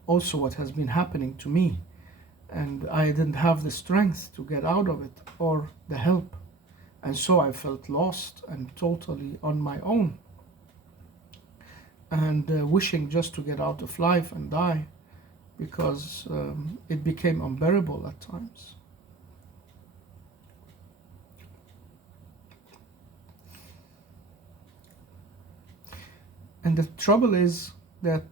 also what has been happening to me. And I didn't have the strength to get out of it, or the help. And so I felt lost and totally on my own, and wishing just to get out of life and die, because it became unbearable at times. And the trouble is that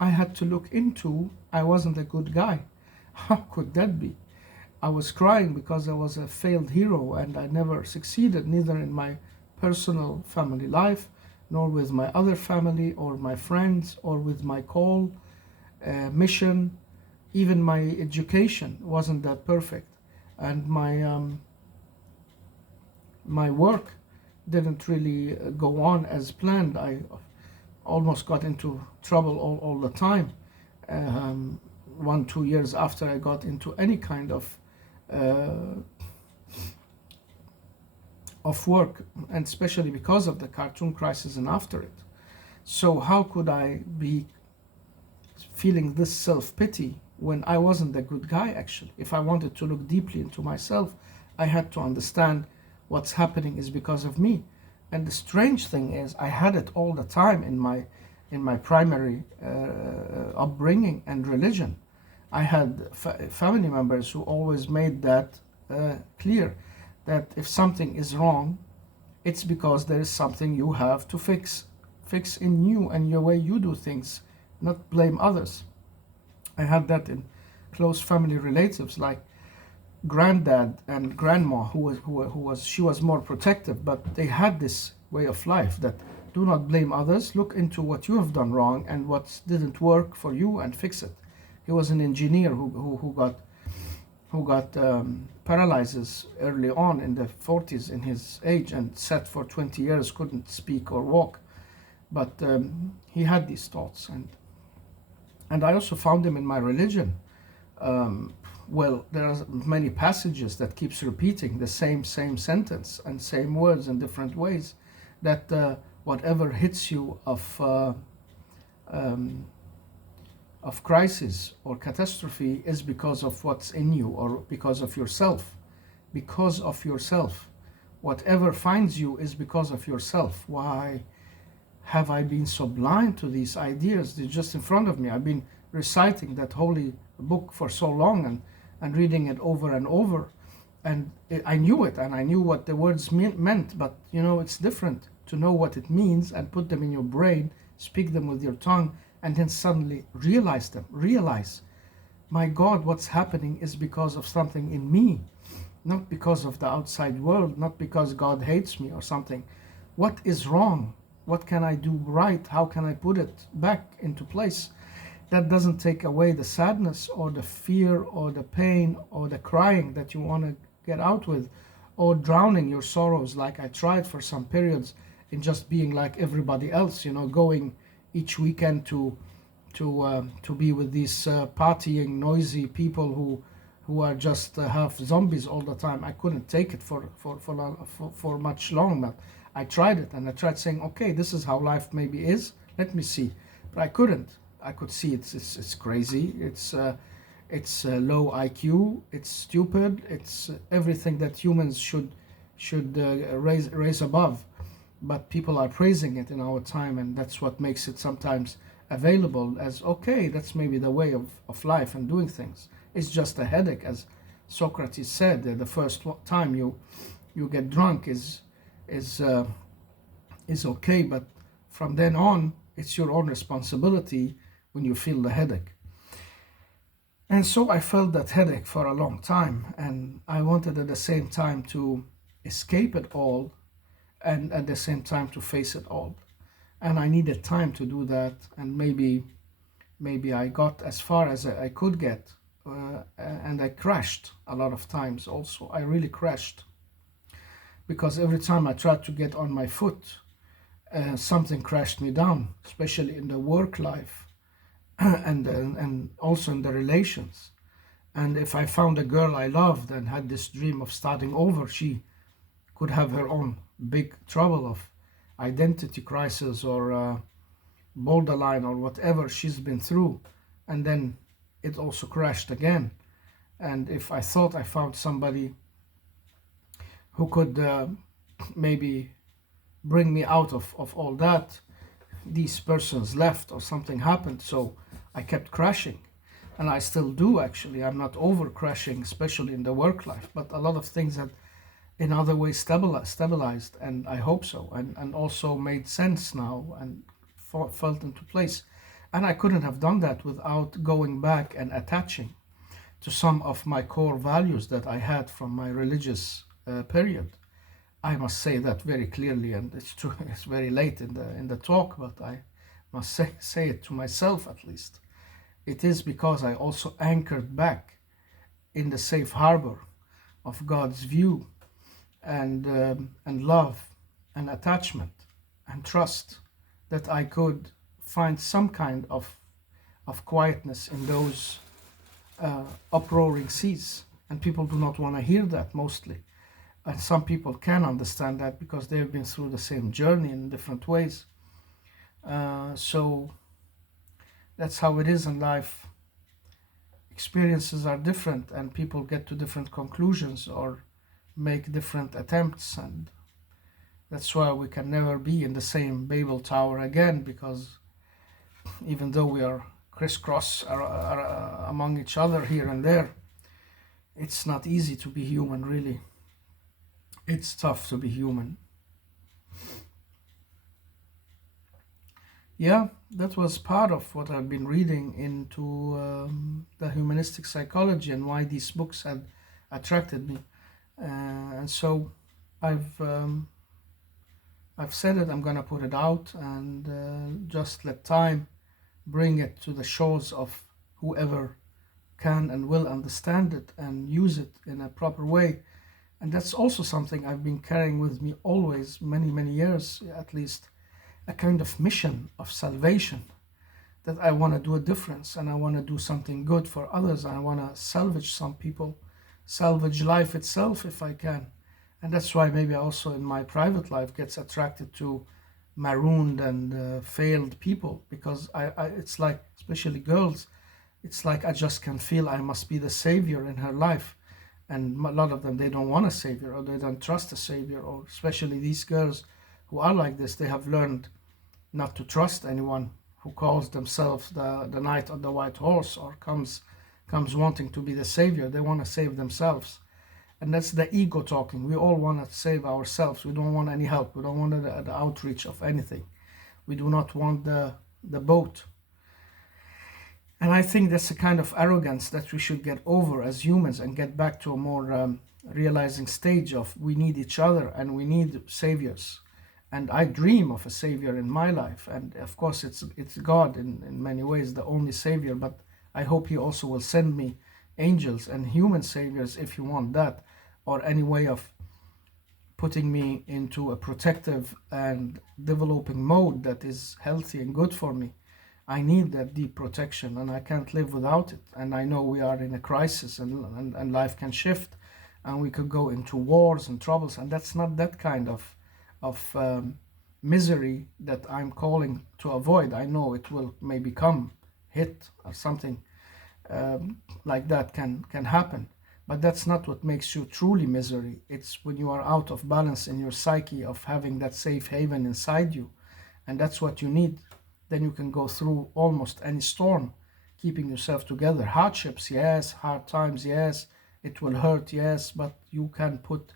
I had to look into, I wasn't a good guy. How could that be? I was crying because I was a failed hero and I never succeeded, neither in my personal family life, nor with my other family or my friends or with my call, mission. Even my education wasn't that perfect, and my work didn't really go on as planned. I almost got into trouble all the time. Um, 1 2 years after I got into any kind uh, of work, and especially because of the cartoon crisis and after it. So how could I be feeling this self-pity when I wasn't the good guy actually? If I wanted to look deeply into myself, I had to understand what's happening is because of me. And the strange thing is I had it all the time in my primary upbringing and religion. I had family members who always made that clear, that if something is wrong, it's because there is something you have to fix in you and your way you do things, not blame others. I had that in close family relatives like granddad and grandma, she was more protective, but they had this way of life that do not blame others, look into what you have done wrong and what didn't work for you and fix it. He was an engineer who got paralysis early on in the 40s in his age, and sat for 20 years, couldn't speak or walk. But he had these thoughts, and I also found them in my religion. Um, well, there are many passages that keeps repeating the same sentence and same words in different ways. That whatever hits you um, of crisis or catastrophe is because of what's in you or because of yourself. Because of yourself. Whatever finds you is because of yourself. Why have I been so blind to these ideas? They're just in front of me. I've been reciting that holy book for so long and reading it over and over. And I knew it, and I knew what the words meant, but it's different to know what it means and put them in your brain, speak them with your tongue, and then suddenly realize them. Realize, my God, what's happening is because of something in me, not because of the outside world, not because God hates me or something. What is wrong? What can I do right? How can I put it back into place? That doesn't take away the sadness or the fear or the pain or the crying that you want to get out with, or drowning your sorrows like I tried for some periods in just being like everybody else, going each weekend to be with these partying, noisy people who are just half zombies all the time. I couldn't take it for much long, but I tried it, and I tried saying, okay, this is how life maybe is. Let me see, but I couldn't. I could see it's crazy. It's low IQ. It's stupid. It's everything that humans should raise above. But people are praising it in our time, and that's what makes it sometimes available as okay. That's maybe the way of life and doing things. It's just a headache, as Socrates said. The first time you get drunk is okay, but from then on, it's your own responsibility when you feel the headache. And so I felt that headache for a long time, and I wanted at the same time to escape it all and at the same time to face it all. And I needed time to do that, and maybe I got as far as I could get, and I crashed a lot of times also. I really crashed because every time I tried to get on my foot, something crashed me down, especially in the work life and also in the relations. And if I found a girl I loved and had this dream of starting over, she could have her own big trouble of identity crisis or borderline or whatever she's been through, and then it also crashed again. And if I thought I found somebody who could maybe bring me out of all that, these persons left or something happened, so I kept crashing. And I still do, actually. I'm not over crashing, especially in the work life, but a lot of things that in other ways stabilized, and I hope so, and also made sense now and felt into place. And I couldn't have done that without going back and attaching to some of my core values that I had from my religious period. I must say that very clearly, and it's true. It's very late in the talk, but I must say it to myself at least. It is because I also anchored back in the safe harbor of God's view and love and attachment and trust that I could find some kind of quietness in those uproaring seas. And people do not want to hear that mostly. And some people can understand that because they've been through the same journey in different ways. So that's how it is in life. Experiences are different, and people get to different conclusions or make different attempts, and that's why we can never be in the same Babel Tower again, because even though we are crisscross among each other here and there, it's not easy to be human, really. It's tough to be human. Yeah, that was part of what I've been reading into the humanistic psychology and why these books had attracted me. And so I've um, I've said it. I'm gonna put it out and just let time bring it to the shores of whoever can and will understand it and use it in a proper way. And that's also something I've been carrying with me always, many years at least, a kind of mission of salvation, that I want to do a difference and I want to do something good for others. I want to salvage some people, salvage life itself if I can. And that's why maybe also in my private life gets attracted to marooned and failed people, because it's like, especially girls, it's like I just can feel I must be the savior in her life. And a lot of them, they don't want a savior, or they don't trust a savior, or especially these girls who are like this, they have learned not to trust anyone who calls themselves the knight on the white horse, or comes wanting to be the savior. They want to save themselves. And that's the ego talking. We all want to save ourselves. We don't want any help. We don't want the outreach of anything. We do not want the boat. And I think that's a kind of arrogance that we should get over as humans and get back to a more realizing stage of we need each other and we need saviors. And I dream of a savior in my life. And of course, it's God in many ways, the only savior. But I hope he also will send me angels and human saviors if you want that, or any way of putting me into a protective and developing mode that is healthy and good for me. I need that deep protection and I can't live without it. And I know we are in a crisis, and life can shift and we could go into wars and troubles. And that's not that kind of misery that I'm calling to avoid. I know it will maybe come, hit, or something like that can happen. But that's not what makes you truly misery. It's when you are out of balance in your psyche of having that safe haven inside you. And that's what you need. Then you can go through almost any storm, keeping yourself together. Hardships, yes. Hard times, yes. It will hurt, yes. But you can put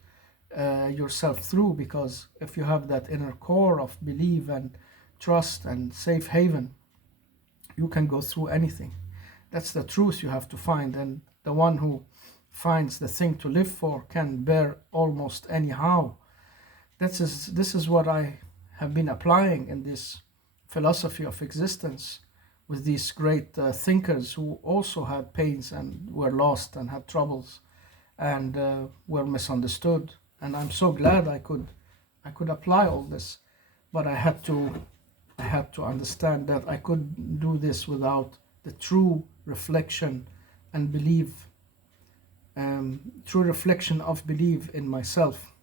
yourself through, because if you have that inner core of belief and trust and safe haven, you can go through anything. That's the truth you have to find. And the one who finds the thing to live for can bear almost anyhow. This is what I have been applying in this philosophy of existence with these great thinkers who also had pains and were lost and had troubles and were misunderstood. And I'm so glad I could apply all this, but I had to understand that I couldn't do this without the true reflection and belief, true reflection of belief in myself,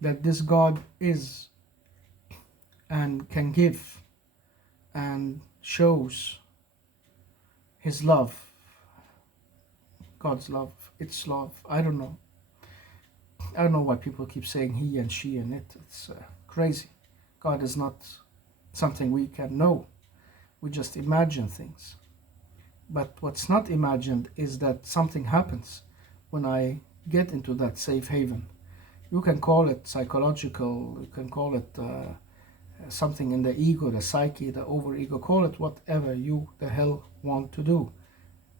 that this God is and can give and shows his love, God's love, its love. I don't know. I don't know why people keep saying he and she and it. It's crazy. God is not something we can know. We just imagine things. But what's not imagined is that something happens when I get into that safe haven. You can call it psychological, you can call it something in the ego, the psyche, the overego, call it whatever you the hell want to do.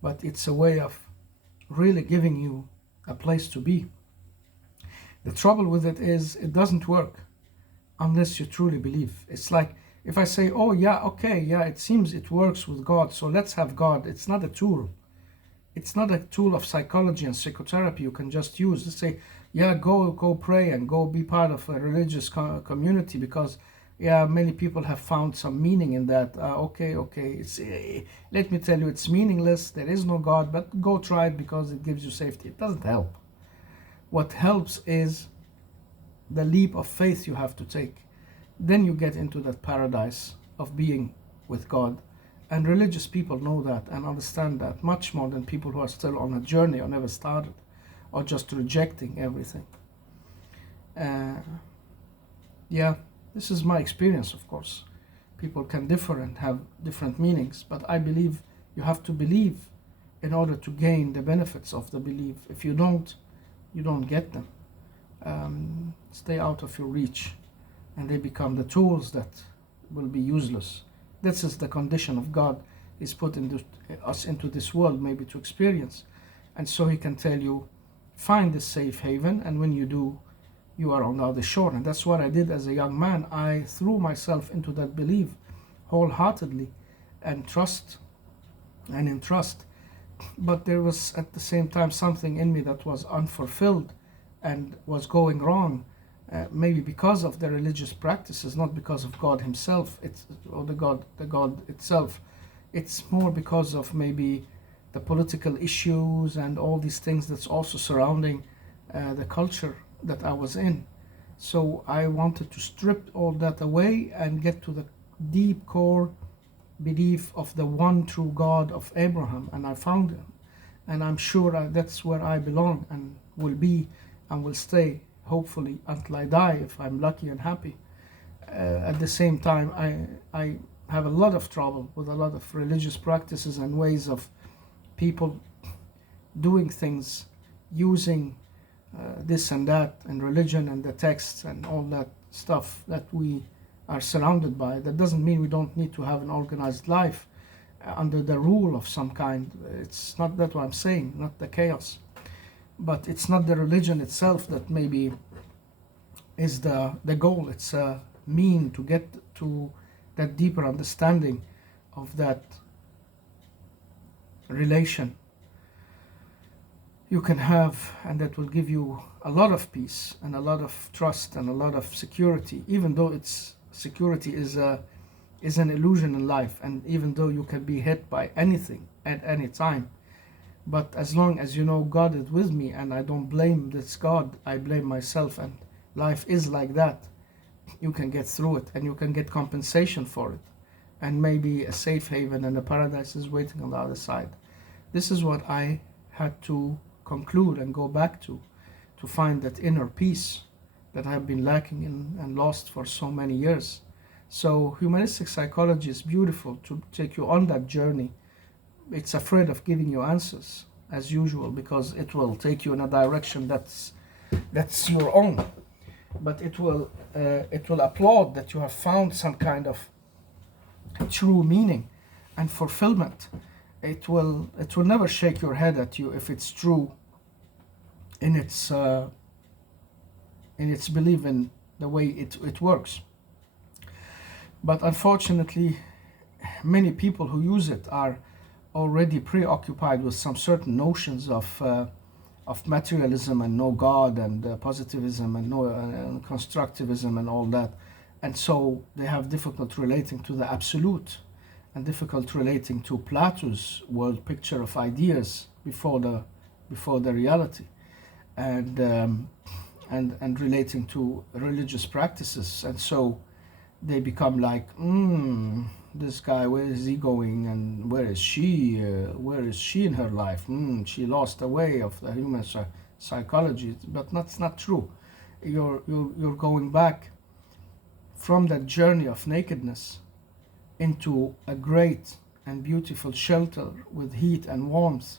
But it's a way of really giving you a place to be. The trouble with it is it doesn't work unless you truly believe. It's like if I say, oh yeah, okay, yeah, it seems it works with God, so let's have God. It's not a tool. It's not a tool of psychology and psychotherapy you can just use. Let's say, yeah, go pray and go be part of a religious community because, yeah, many people have found some meaning in that. Okay, let me tell you, it's meaningless. There is no God, but go try it because it gives you safety. It doesn't help. What helps is the leap of faith you have to take. Then you get into that paradise of being with God. And religious people know that and understand that much more than people who are still on a journey or never started or just rejecting everything. Uh, yeah, this is my experience, of course. People can differ and have different meanings, but I believe you have to believe in order to gain the benefits of the belief. If you don't get them. Stay out of your reach, and they become the tools that will be useless. This is the condition of God. He's put us into this world maybe to experience, and so He can tell you, find this safe haven, and when you do, you are on the other shore. And that's what I did as a young man. I threw myself into that belief wholeheartedly and in trust. But there was at the same time something in me that was unfulfilled and was going wrong, maybe because of the religious practices, not because of God Himself, or the God itself. It's more because of maybe the political issues and all these things that's also surrounding the culture that I was in. So I wanted to strip all that away and get to the deep core belief of the one true God of Abraham, and I found Him. And I'm sure that's where I belong and will be and will stay, hopefully, until I die, if I'm lucky and happy. At the same time, I have a lot of trouble with a lot of religious practices and ways of people doing things, using this and that, and religion and the texts and all that stuff that we are surrounded by. That doesn't mean we don't need to have an organized life under the rule of some kind. It's not that what I'm saying, not the chaos. But it's not the religion itself that maybe is the goal. It's a mean to get to that deeper understanding of that relation you can have, and that will give you a lot of peace and a lot of trust and a lot of security, even though security is an illusion in life, and even though you can be hit by anything at any time. But as long as you know God is with me, and I don't blame this God, I blame myself, and life is like that, you can get through it, and you can get compensation for it, and maybe a safe haven and a paradise is waiting on the other side. This is what I had to conclude and go back to find that inner peace that I've been lacking in and lost for so many years. So humanistic psychology is beautiful to take you on that journey. It's afraid of giving you answers, as usual, because it will take you in a direction that's your own. But it will applaud that you have found some kind of true meaning and fulfillment. It will never shake your head at you if it's true in its belief in the way it works. But unfortunately, many people who use it are already preoccupied with some certain notions of materialism and no God and positivism and no constructivism and all that, and so they have difficulty relating to the absolute and difficult relating to Plato's world picture of ideas before the reality, and relating to religious practices, and so they become like, this guy, where is he going, and where is she in her life? She lost the way of the human psychology. But that's not true. You're going back from that journey of nakedness into a great and beautiful shelter with heat and warmth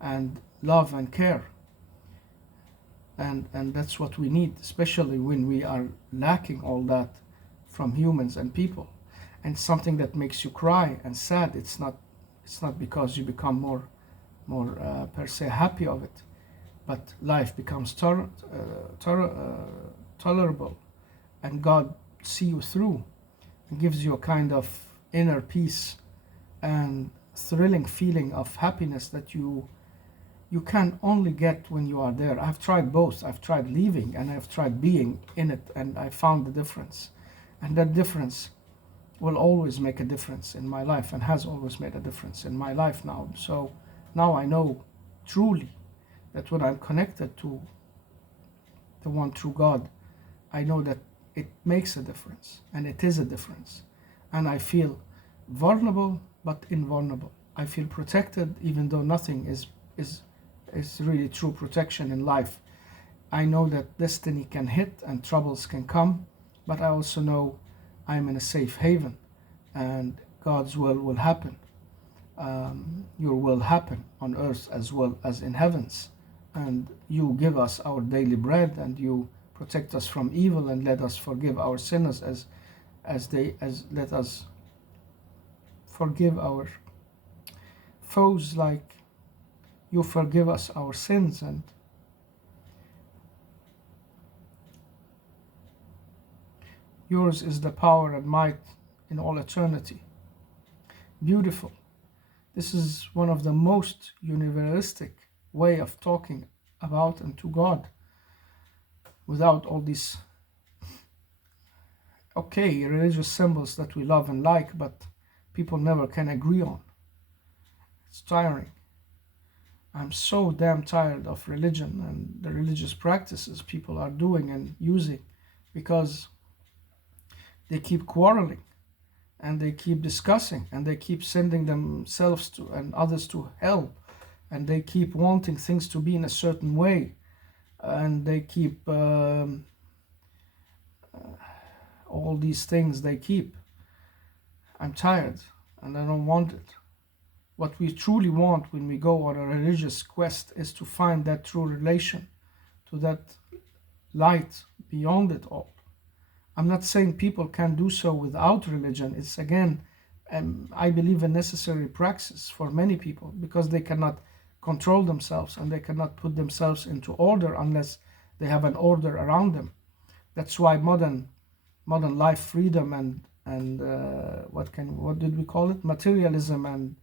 and love and care. And that's what we need, especially when we are lacking all that from humans and people. And something that makes you cry and sad, it's not because you become more per se happy of it, but life becomes tolerable, and God see you through and gives you a kind of inner peace and thrilling feeling of happiness that you can only get when you are there. I've tried both. I've tried leaving and I've tried being in it, and I found the difference. And that difference will always make a difference in my life and has always made a difference in my life now. So now I know truly that when I'm connected to the one true God, I know that it makes a difference, and it is a difference. And I feel vulnerable but invulnerable. I feel protected even though nothing is really true protection in life. I know that destiny can hit and troubles can come, but I also know I'm in a safe haven and God's will happen. Your will happen on earth as well as in heavens. And you give us our daily bread, and you protect us from evil, and let us forgive our sinners as let us forgive our foes like you forgive us our sins. And yours is the power and might in all eternity. Beautiful. This is one of the most universalistic way of talking about and to God, without all these religious symbols that we love and like, but people never can agree on. It's tiring. I'm so damn tired of religion and the religious practices people are doing and using, because they keep quarreling and they keep discussing and they keep sending themselves to and others to hell, and they keep wanting things to be in a certain way, and they keep all these things they keep. I'm tired and I don't want it. What we truly want when we go on a religious quest is to find that true relation to that light beyond it all. I'm not saying people can do so without religion. It's again, I believe, a necessary praxis for many people, because they cannot control themselves and they cannot put themselves into order unless they have an order around them. That's why modern life freedom and what did we call it? Materialism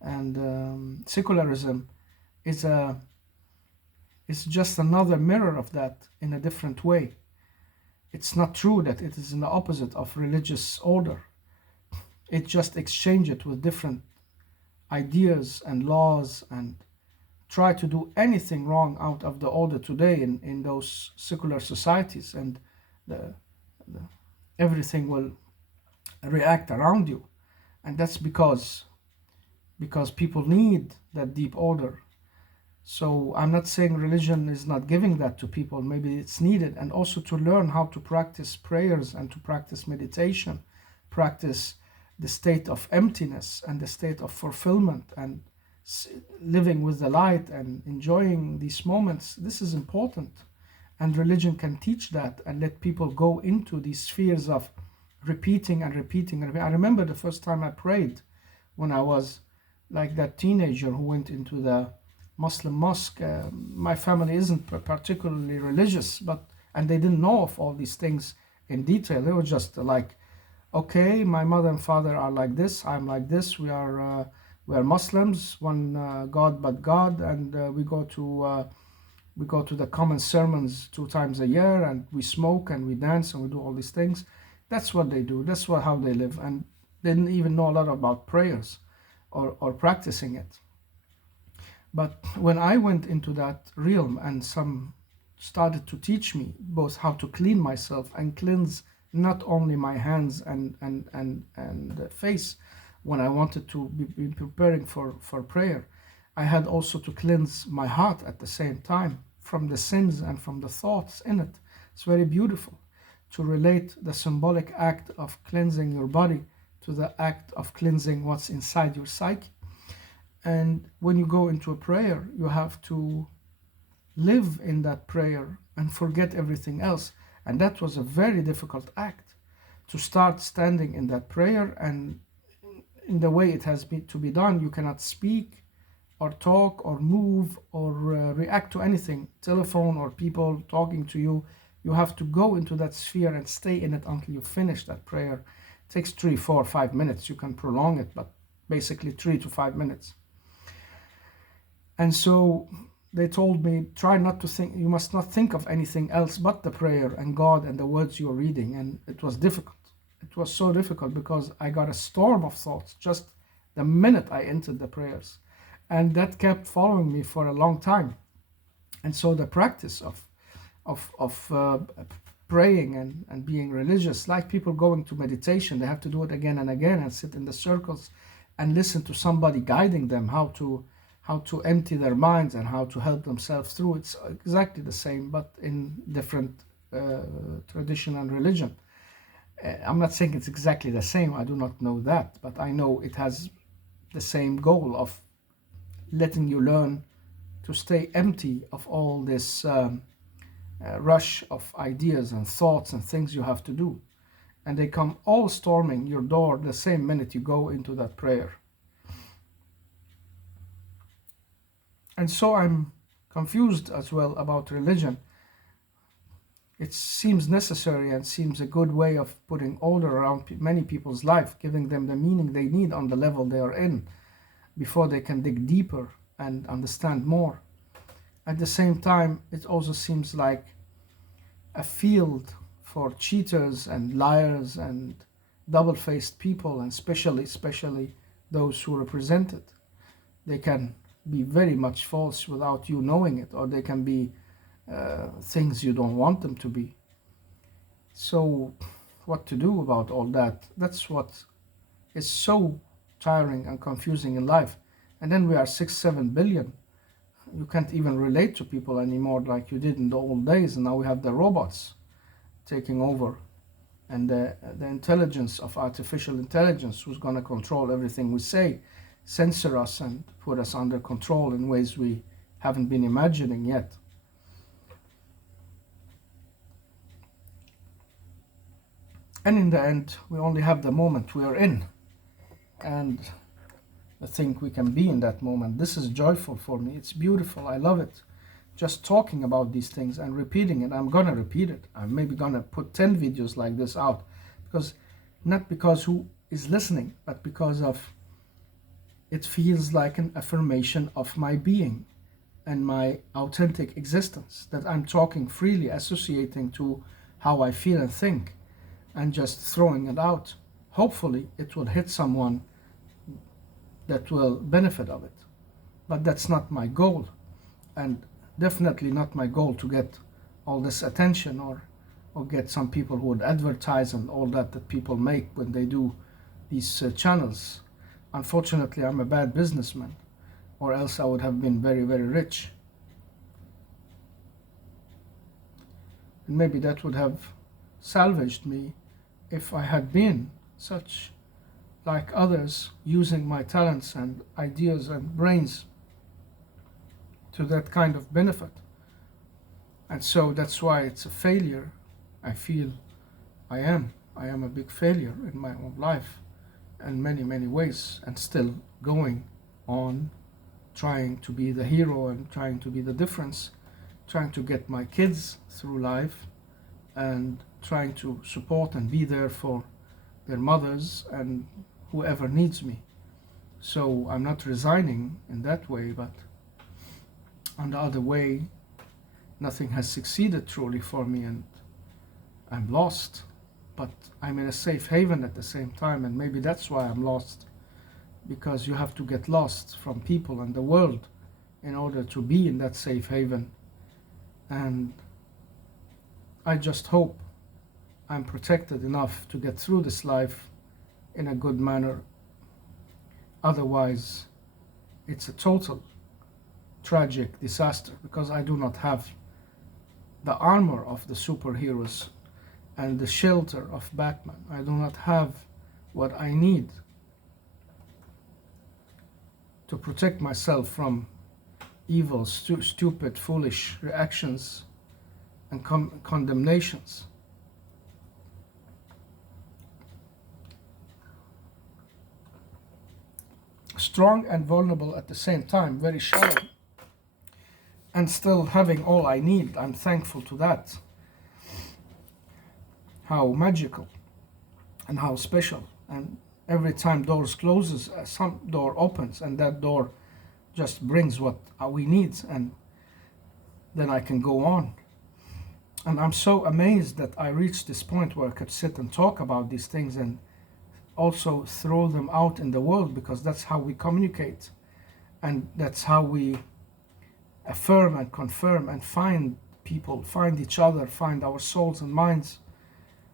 and secularism is just another mirror of that in a different way. It's not true that it is in the opposite of religious order. It just exchange it with different ideas and laws, and try to do anything wrong out of the order today in those secular societies, and the, everything will react around you. And that's because people need that deep order. So I'm not saying religion is not giving that to people. Maybe it's needed. And also to learn how to practice prayers and to practice meditation, practice the state of emptiness and the state of fulfillment, and living with the light and enjoying these moments. This is important. And religion can teach that and let people go into these spheres of repeating and repeating. I remember the first time I prayed when I was like that teenager who went into the Muslim mosque. My family isn't particularly religious, and they didn't know of all these things in detail. They were just like, okay, my mother and father are like this, I'm like this, we are Muslims, one God but God, and we go to the common sermons 2 times a year, and we smoke and we dance and we do all these things. That's what they do. That's how they live, and they didn't even know a lot about prayers or practicing it. But when I went into that realm and some started to teach me both how to clean myself and cleanse not only my hands and face when I wanted to be preparing for prayer, I had also to cleanse my heart at the same time from the sins and from the thoughts in it. It's very beautiful to relate the symbolic act of cleansing your body to the act of cleansing what's inside your psyche. And when you go into a prayer, you have to live in that prayer and forget everything else. And that was a very difficult act, to start standing in that prayer. And in the way it has been to be done, you cannot speak or talk or move or react to anything, telephone or people talking to you. You have to go into that sphere and stay in it until you finish that prayer. It takes 3, 4, 5 minutes. You can prolong it, but basically 3 to 5 minutes. And so they told me, try not to think, you must not think of anything else but the prayer and God and the words you're reading. And it was difficult. It was so difficult because I got a storm of thoughts just the minute I entered the prayers. And that kept following me for a long time. And so the practice of praying and being religious, like people going to meditation, they have to do it again and again and sit in the circles and listen to somebody guiding them how to empty their minds and how to help themselves through. It's exactly the same, but in different tradition and religion. I'm not saying it's exactly the same. I do not know that, but I know it has the same goal of letting you learn to stay empty of all this rush of ideas and thoughts and things you have to do. And they come all storming your door the same minute you go into that prayer. And so I'm confused as well about religion. It seems necessary and seems a good way of putting order around many people's life, giving them the meaning they need on the level they are in before they can dig deeper and understand more. At the same time, it also seems like a field for cheaters and liars and double-faced people, and especially those who represent it. They can be very much false without you knowing it, or they can be things you don't want them to be. So what to do about all that? That's what is so tiring and confusing in life. And then we are 6-7 billion. You can't even relate to people anymore like you did in the old days, and now we have the robots taking over, and the intelligence of artificial intelligence who's going to control everything we say, censor us and put us under control in ways we haven't been imagining yet. And in the end, we only have the moment we are in, and I think we can be in that moment. This is joyful for me. It's beautiful. I love it. Just talking about these things and repeating it. I'm gonna repeat it. I'm maybe gonna put 10 videos like this out, because not because who is listening, but because of it feels like an affirmation of my being and my authentic existence, that I'm talking freely, associating to how I feel and think, and just throwing it out. Hopefully it will hit someone that will benefit of it. But that's not my goal, and definitely not my goal to get all this attention, or get some people who would advertise and all that people make when they do these channels. Unfortunately, I'm a bad businessman, or else I would have been very, very rich. And maybe that would have salvaged me if I had been such like others, using my talents and ideas and brains to that kind of benefit. And so that's why it's a failure. I feel I am a big failure in my own life in many, many ways, and still going on trying to be the hero and trying to be the difference, trying to get my kids through life, and trying to support and be there for their mothers and whoever needs me. So I'm not resigning in that way, but on the other way, nothing has succeeded truly for me, and I'm lost. But I'm in a safe haven at the same time, and maybe that's why I'm lost, because you have to get lost from people and the world in order to be in that safe haven. And I just hope I'm protected enough to get through this life in a good manner. Otherwise, it's a total tragic disaster, because I do not have the armor of the superheroes and the shelter of Batman. I do not have what I need to protect myself from evil, stupid, foolish reactions and condemnations. strong and vulnerable at the same time, very shallow, and still having all I need. I'm thankful to that. How magical and how special. And every time doors closes, some door opens, and that door just brings what we need, and then I can go on. And I'm so amazed that I reached this point where I could sit and talk about these things and also throw them out in the world, because that's how we communicate, and that's how we affirm and confirm and find people, find each other, find our souls and minds.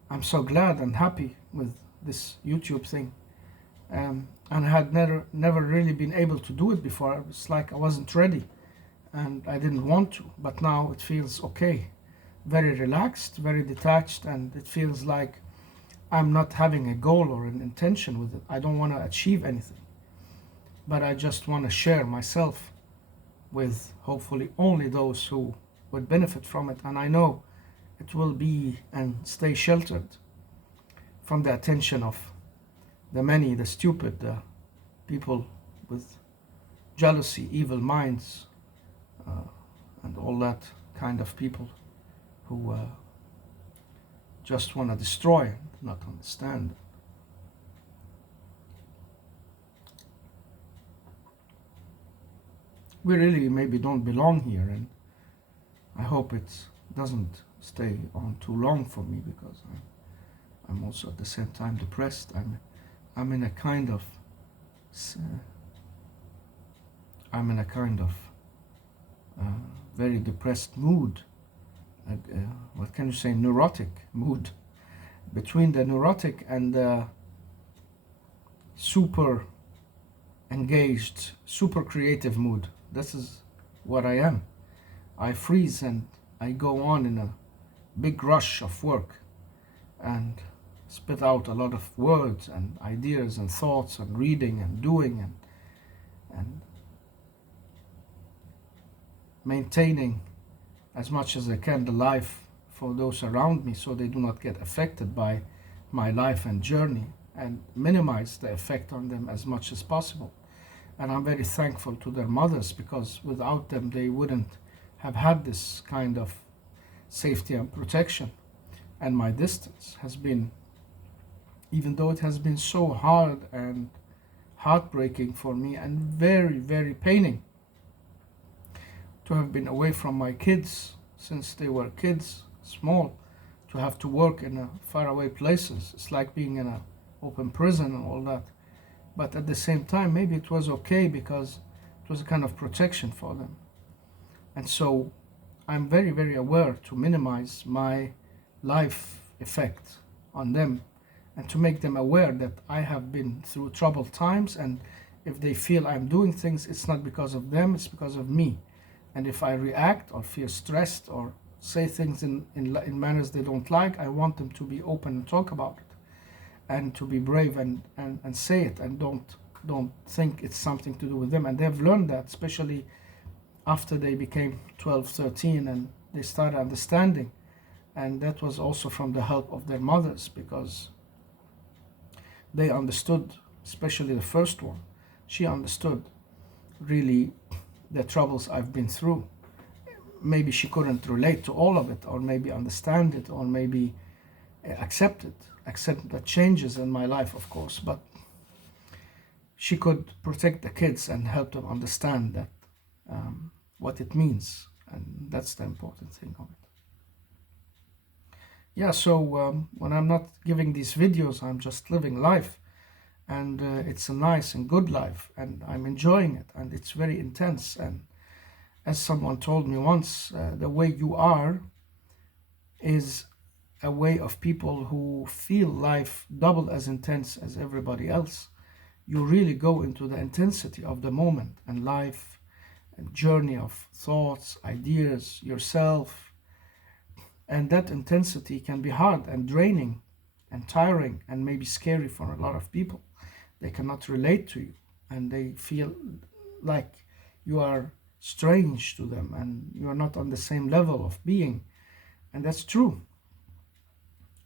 I'm so glad and happy with this YouTube thing. And I had never really been able to do it before. It's like I wasn't ready and I didn't want to, but now it feels okay. Very relaxed, very detached, and it feels like I'm not having a goal or an intention with it. I don't want to achieve anything, but I just want to share myself with hopefully only those who would benefit from it. And I know it will be and stay sheltered from the attention of the many, the stupid, the people with jealousy, evil minds, and all that kind of people who just want to destroy and not understand. We really maybe don't belong here, and I hope it doesn't stay on too long for me, because I'm also at the same time depressed. I'm in a kind of very depressed mood. What can you say? Neurotic mood. Between the neurotic and the super engaged, super creative mood. This is what I am. I freeze and I go on in a big rush of work and spit out a lot of words and ideas and thoughts and reading and doing and maintaining as much as I can the life for those around me, so they do not get affected by my life and journey, and minimize the effect on them as much as possible. And I'm very thankful to their mothers, because without them they wouldn't have had this kind of safety and protection. And my distance has been, even though it has been so hard and heartbreaking for me and very, very paining to have been away from my kids since they were kids, small, to have to work in faraway places. It's like being in an open prison and all that. But at the same time, maybe it was okay, because it was a kind of protection for them. And so I'm very, very aware to minimize my life effect on them, and to make them aware that I have been through troubled times, and if they feel I'm doing things, it's not because of them, it's because of me. And if I react or feel stressed or say things in manners they don't like, I want them to be open and talk about it, and to be brave and say it, and don't think it's something to do with them. And they've learned that, especially after they became 12, 13, and they started understanding. And that was also from the help of their mothers, because they understood, especially the first one. She understood really the troubles I've been through. Maybe she couldn't relate to all of it, or maybe understand it, or maybe accept the changes in my life, of course, but she could protect the kids and help them understand that what it means, and that's the important thing of it. Yeah, so when I'm not giving these videos, I'm just living life, and it's a nice and good life, and I'm enjoying it, and it's very intense. And as someone told me once, the way you are is a way of people who feel life double as intense as everybody else. You really go into the intensity of the moment and life and journey of thoughts, ideas, yourself. And that intensity can be hard and draining and tiring and maybe scary for a lot of people. They cannot relate to you, and they feel like you are strange to them and you are not on the same level of being. And that's true.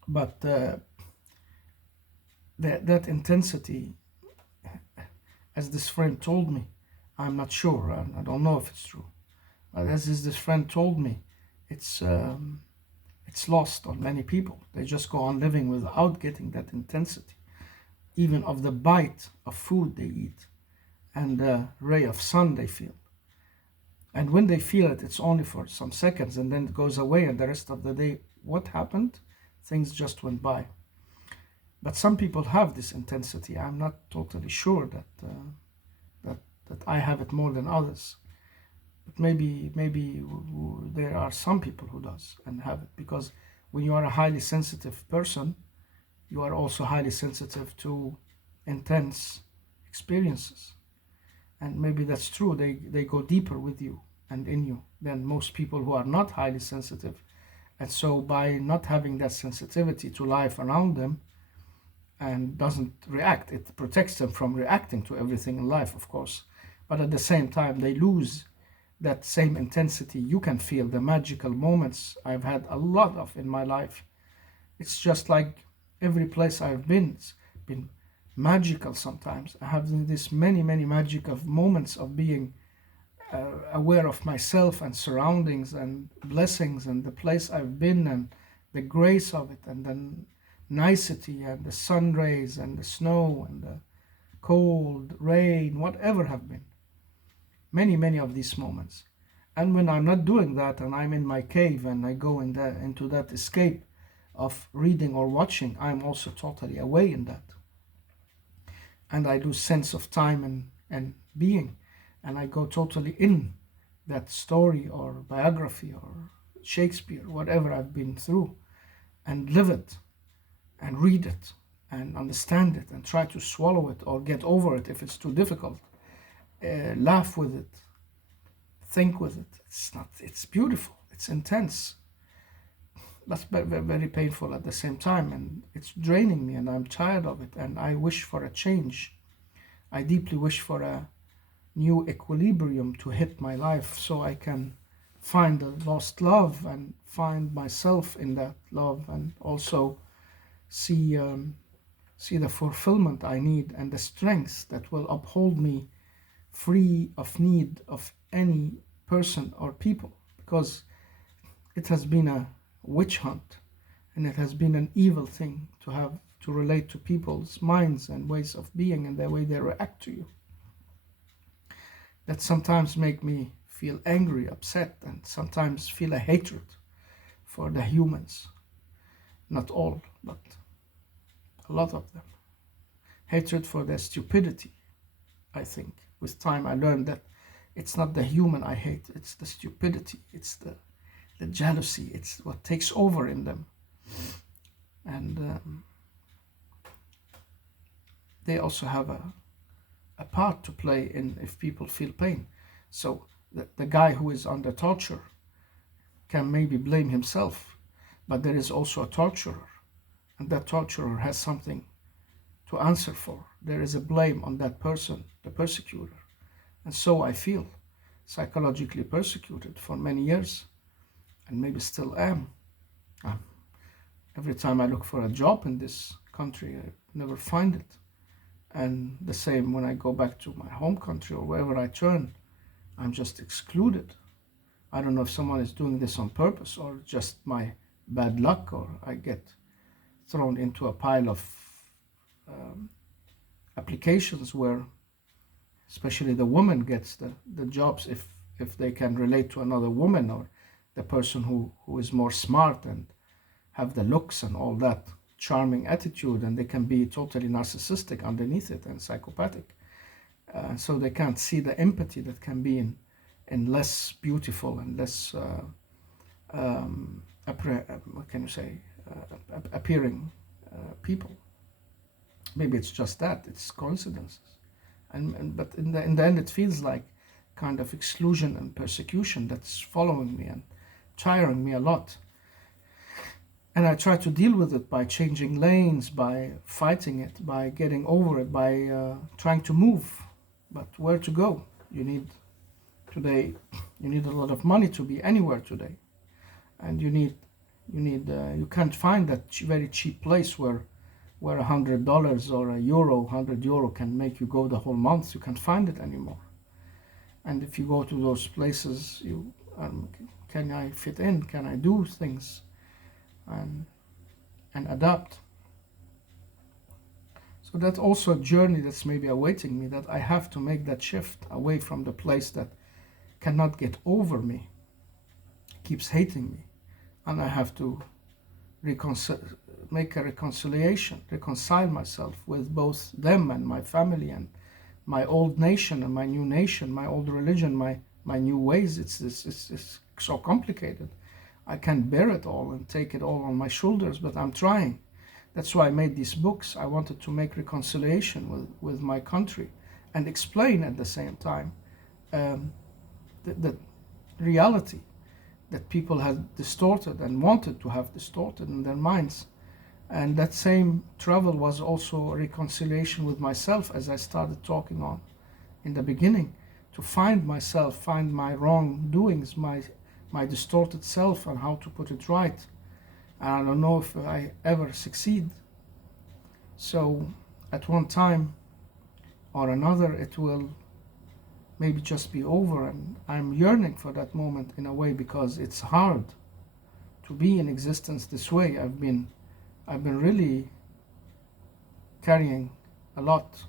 But that intensity as this friend told me, I'm not sure, I don't know if it's true, but as this friend told me, it's it's lost on many people. They just go on living without getting that intensity, even of the bite of food they eat and the ray of sun they feel. And when they feel it, it's only for some seconds and then it goes away, and the rest of the day, what happened? Things just went by. But some people have this intensity. I'm not totally sure that that I have it more than others. But maybe there are some people who does and have it, because when you are a highly sensitive person, you are also highly sensitive to intense experiences. And maybe that's true. They go deeper with you and in you than most people who are not highly sensitive. And so by not having that sensitivity to life around them and doesn't react, it protects them from reacting to everything in life, of course. But at the same time, they lose that same intensity. You can feel the magical moments I've had a lot of in my life. It's just like every place I've been, it's been magical sometimes. I have this many magical moments of being aware of myself and surroundings and blessings and the place I've been and the grace of it and the nicety and the sun rays and the snow and the cold, rain, whatever have been. Many of these moments. And when I'm not doing that and I'm in my cave and I go into that escape of reading or watching, I'm also totally away in that. And I lose sense of time and being. And I go totally in that story or biography or Shakespeare, whatever I've been through, and live it and read it and understand it and try to swallow it or get over it if it's too difficult. Laugh with it, think with it. It's beautiful, it's intense, but very painful at the same time, and it's draining me and I'm tired of it and I wish for a change. I deeply wish for a new equilibrium to hit my life so I can find the lost love and find myself in that love and also see the fulfillment I need and the strength that will uphold me free of need of any person or people, because it has been a witch hunt and it has been an evil thing to have to relate to people's minds and ways of being and the way they react to you, that sometimes make me feel angry, upset, and sometimes feel a hatred for the humans. Not all, but a lot of them. Hatred for their stupidity, I think. With time I learned that it's not the human I hate, it's the stupidity, it's the jealousy, it's what takes over in them. And they also have a part to play in if people feel pain. So the guy who is under torture can maybe blame himself, but there is also a torturer, and that torturer has something to answer for. There is a blame on that person, the persecutor. And so I feel psychologically persecuted for many years, and maybe still am. Every time I look for a job in this country, I never find it. And the same when I go back to my home country or wherever I turn, I'm just excluded. I don't know if someone is doing this on purpose or just my bad luck, or I get thrown into a pile of applications where especially the woman gets the jobs if they can relate to another woman, or the person who is more smart and have the looks and all that charming attitude, and they can be totally narcissistic underneath it and psychopathic. So they can't see the empathy that can be in less beautiful and less what can you say, appearing people. Maybe it's just that, it's coincidences. But in the end it feels like kind of exclusion and persecution that's following me and tiring me a lot. And I try to deal with it by changing lanes, by fighting it, by getting over it, by trying to move. But where to go? You need a lot of money to be anywhere today, and you can't find that very cheap place where where $100 or a euro, 100 euro can make you go the whole month. You can't find it anymore. And if you go to those places, can I fit in? Can I do things and adapt? So that's also a journey that's maybe awaiting me, that I have to make that shift away from the place that cannot get over me, keeps hating me, and I have to make a reconcile myself with both them and my family and my old nation and my new nation, my old religion, my new ways. It's so complicated. I can't bear it all and take it all on my shoulders, but I'm trying. That's why I made these books. I wanted to make reconciliation with my country and explain at the same time the reality that people had distorted and wanted to have distorted in their minds. And that same travel was also a reconciliation with myself, as I started talking on in the beginning, to find myself, find my wrongdoings, my distorted self, and how to put it right. And I don't know if I ever succeed. So at one time or another, it will maybe just be over, and I'm yearning for that moment in a way, because it's hard to be in existence this way. I've been really carrying a lot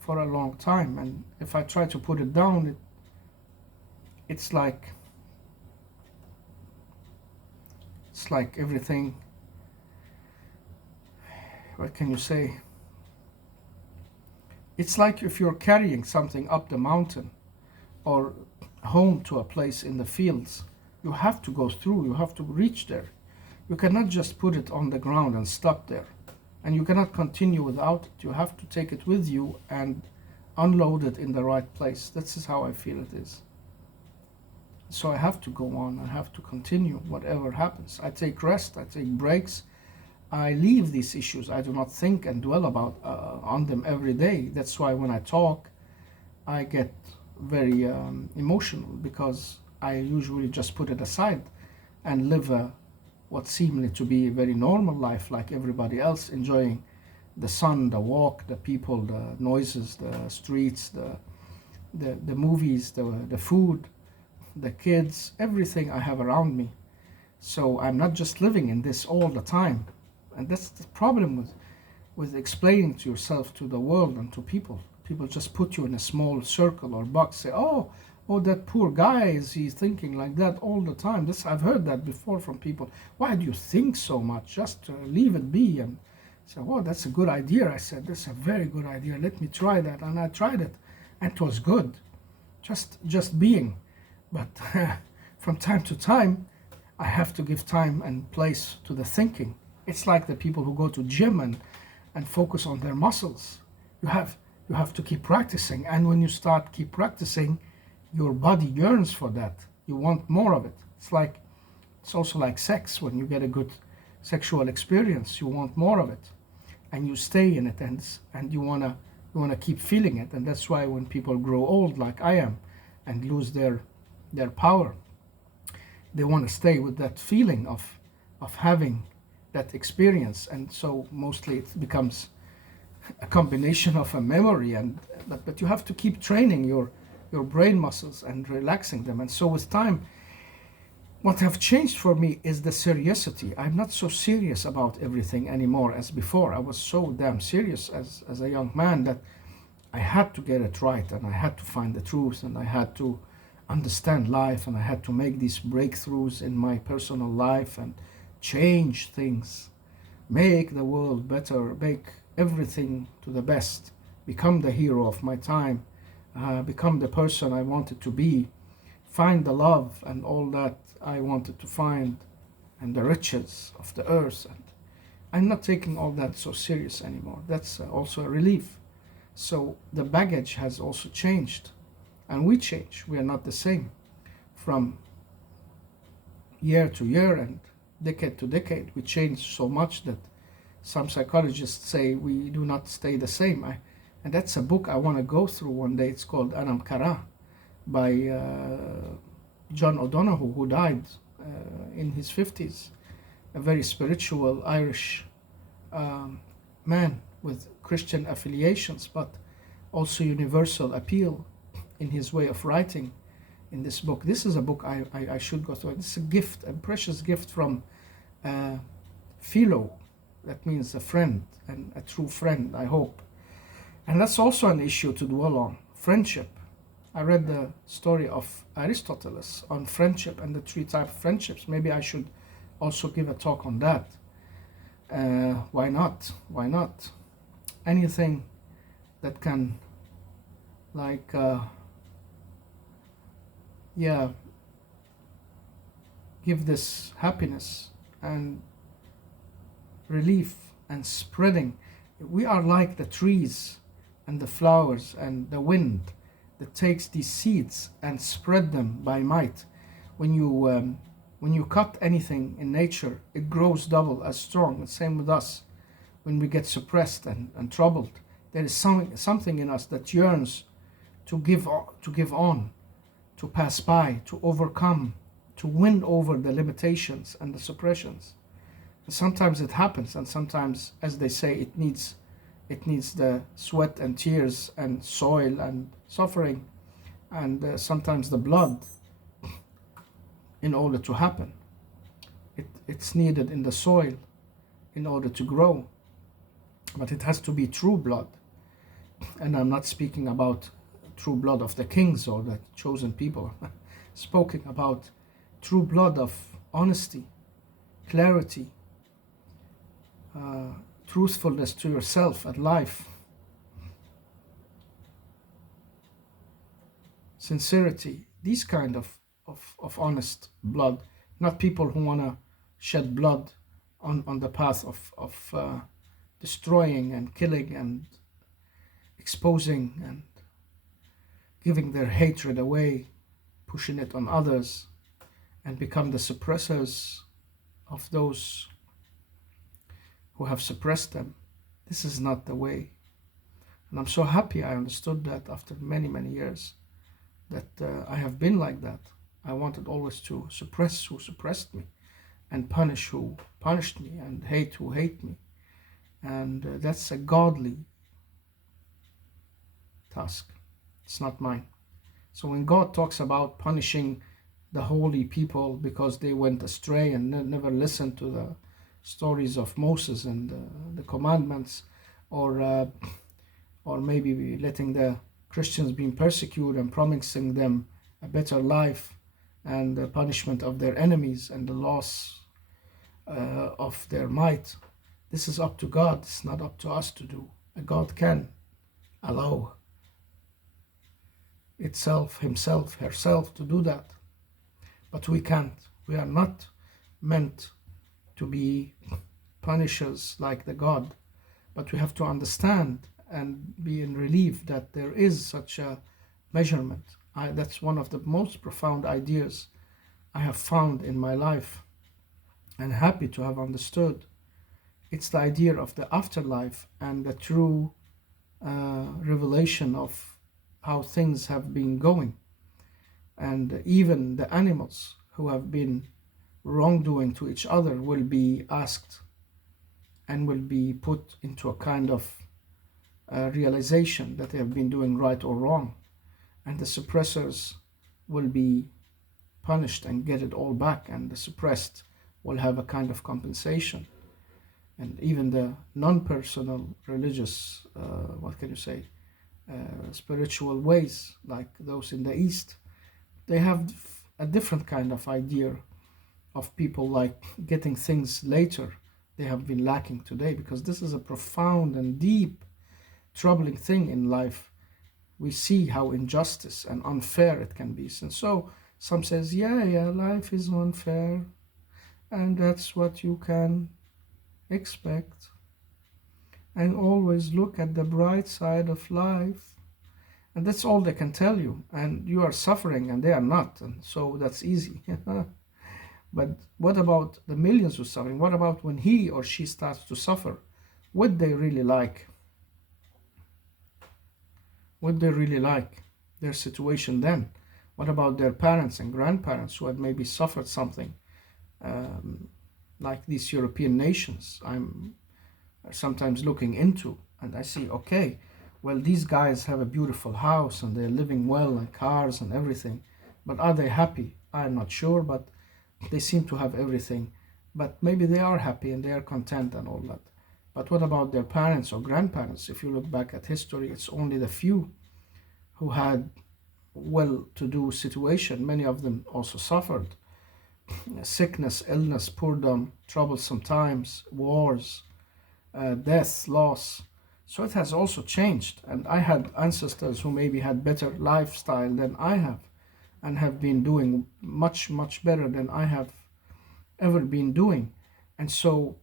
for a long time, and if I try to put it down, it's like everything, what can you say? It's like if you're carrying something up the mountain or home to a place in the fields. You have to go through, you have to reach there. You cannot just put it on the ground and stop there. And you cannot continue without it. You have to take it with you and unload it in the right place. This is how I feel it is. So I have to go on, I have to continue whatever happens. I take rest, I take breaks, I leave these issues. I do not think and dwell on them every day. That's why when I talk, I get very emotional, because I usually just put it aside and live what seemed to be a very normal life, like everybody else, enjoying the sun, the walk, the people, the noises, the streets, the movies, the food, the kids, everything I have around me. So I'm not just living in this all the time. And that's the problem with explaining to yourself, to the world, and to people. People just put you in a small circle or box, say, oh, that poor guy, is he thinking like that all the time? I've heard that before from people. Why do you think so much? Just leave it be. And say, oh, that's a good idea. I said, that's a very good idea. Let me try that. And I tried it, and it was good. Just being. But from time to time, I have to give time and place to the thinking. It's like the people who go to gym and focus on their muscles. You have to keep practicing, and when you keep practicing, your body yearns for that. You want more of it. It's also like sex. When you get a good sexual experience, you want more of it, and you stay in it, and you wanna keep feeling it. And that's why when people grow old, like I am, and lose their power, they want to stay with that feeling of having that experience. And so mostly it becomes a combination of a memory, but you have to keep training your brain muscles and relaxing them. And so with time, what have changed for me is the seriousity. I'm not so serious about everything anymore as before. I was so damn serious as a young man that I had to get it right, and I had to find the truth, and I had to understand life, and I had to make these breakthroughs in my personal life and change things, make the world better, make everything to the best, become the hero of my time, become the person I wanted to be, find the love and all that I wanted to find, and the riches of the earth. And I'm not taking all that so serious anymore. That's also a relief. So the baggage has also changed, and we change. We are not the same from year to year and decade to decade. We change so much that some psychologists say we do not stay the same. And that's a book I want to go through one day. It's called Anam Cara by John O'Donoghue, who died in his 50s, a very spiritual Irish man with Christian affiliations, but also universal appeal in his way of writing in this book. This is a book I should go through. It's a gift, a precious gift from Philo. That means a friend, and a true friend, I hope. And that's also an issue to dwell on, friendship. I read the story of Aristotle on friendship and the three types of friendships. Maybe I should also give a talk on that. Why not? Why not? Anything that can, like, yeah, give this happiness and relief and spreading. We are like the trees and the flowers and the wind that takes these seeds and spread them by might. When you cut anything in nature, it grows double as strong. The same with us. When we get suppressed and troubled, there is something in us that yearns to give on, to pass by, to overcome, to win over the limitations and the suppressions. And sometimes it happens, and sometimes, as they say, it needs the sweat and tears and soil and suffering, and sometimes the blood in order to happen. It's needed in the soil in order to grow, but it has to be true blood. And I'm not speaking about true blood of the kings or the chosen people. Speaking about true blood of honesty, clarity, truthfulness to yourself and life, sincerity, these kind of honest blood, not people who want to shed blood on the path of destroying and killing and exposing and giving their hatred away, pushing it on others, and become the suppressors of those who have suppressed them. This is not the way. And I'm so happy I understood that after many, many years, that I have been like that. I wanted always to suppress who suppressed me, and punish who punished me, and hate who hate me. And that's a godly task. It's not mine. So when God talks about punishing the holy people because they went astray and never listened to the stories of Moses and the commandments, or maybe letting the Christians being persecuted and promising them a better life and the punishment of their enemies and the loss of their might, this is up to God. It's not up to us to do. God can allow itself, himself, herself to do that, but we can't. We are not meant to be punishers like the God, but we have to understand and be in relief that there is such a measurement. That's one of the most profound ideas I have found in my life, and happy to have understood. It's the idea of the afterlife and the true revelation of how things have been going. And even the animals who have been wrongdoing to each other will be asked and will be put into a kind of realization that they have been doing right or wrong. And the suppressors will be punished and get it all back, and the suppressed will have a kind of compensation. And even the non-personal religious, spiritual ways, like those in the East, they have a different kind of idea of people like getting things later they have been lacking today, because this is a profound and deep, troubling thing in life. We see how injustice and unfair it can be. And so some says, yeah, life is unfair, and that's what you can expect. And always look at the bright side of life. And that's all they can tell you. And you are suffering and they are not. And so that's easy. But what about the millions who are suffering? What about when he or she starts to suffer? Would they really like? Would they really like their situation then? What about their parents and grandparents who had maybe suffered something like these European nations? I'm sometimes looking into, and I see, okay, well, these guys have a beautiful house and they're living well and cars and everything, but are they happy? I'm not sure, but they seem to have everything. But maybe they are happy and they are content and all that. But what about their parents or grandparents? If you look back at history, it's only the few who had well-to-do situation. Many of them also suffered sickness, illness, poordom, troublesome times, wars, death, loss. So it has also changed. And I had ancestors who maybe had better lifestyle than I have and have been doing much, much better than I have ever been doing. And so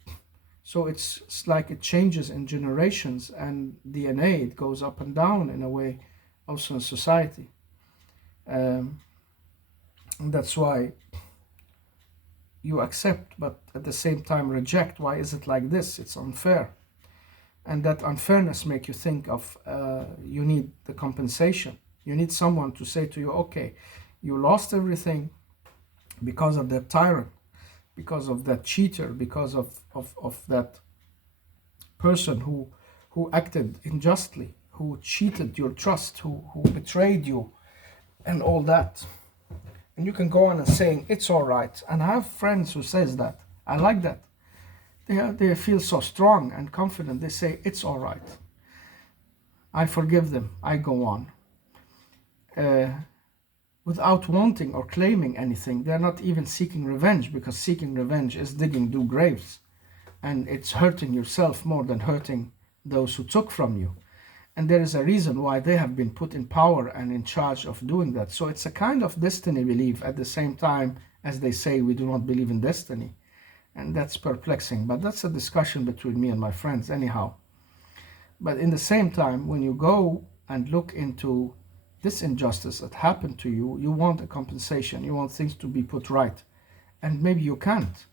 it's like it changes in generations, and DNA, it goes up and down in a way also in society. Um, that's why you accept, but at the same time reject. Why is it like this? It's unfair. And that unfairness make you think of you need the compensation. You need someone to say to you, okay, you lost everything because of that tyrant, because of that cheater, because of that person who acted unjustly, who cheated your trust, who betrayed you, and all that. And you can go on and saying it's all right. And I have friends who says that. I like that. They feel so strong and confident. They say it's all right. I forgive them. I go on. Without wanting or claiming anything. They're not even seeking revenge, because seeking revenge is digging new graves. And it's hurting yourself more than hurting those who took from you. And there is a reason why they have been put in power and in charge of doing that. So it's a kind of destiny belief at the same time as they say we do not believe in destiny. And that's perplexing, but that's a discussion between me and my friends anyhow. But in the same time, when you go and look into this injustice that happened to you, you want a compensation, you want things to be put right. And maybe you can't.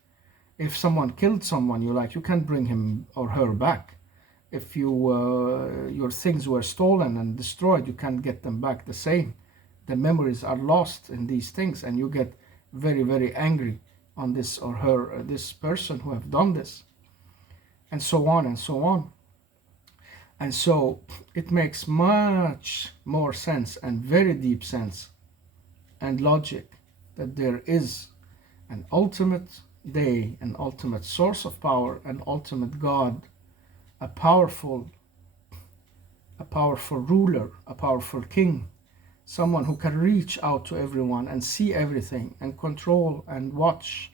If someone killed someone you like, you can't bring him or her back. If your things were stolen and destroyed, you can't get them back the same. The memories are lost in these things, and you get very, very angry on this or her, or this person who have done this, and so on and so on. And so it makes much more sense and very deep sense and logic that there is an ultimate day, an ultimate source of power, an ultimate God, a powerful ruler, a powerful king, someone who can reach out to everyone and see everything and control and watch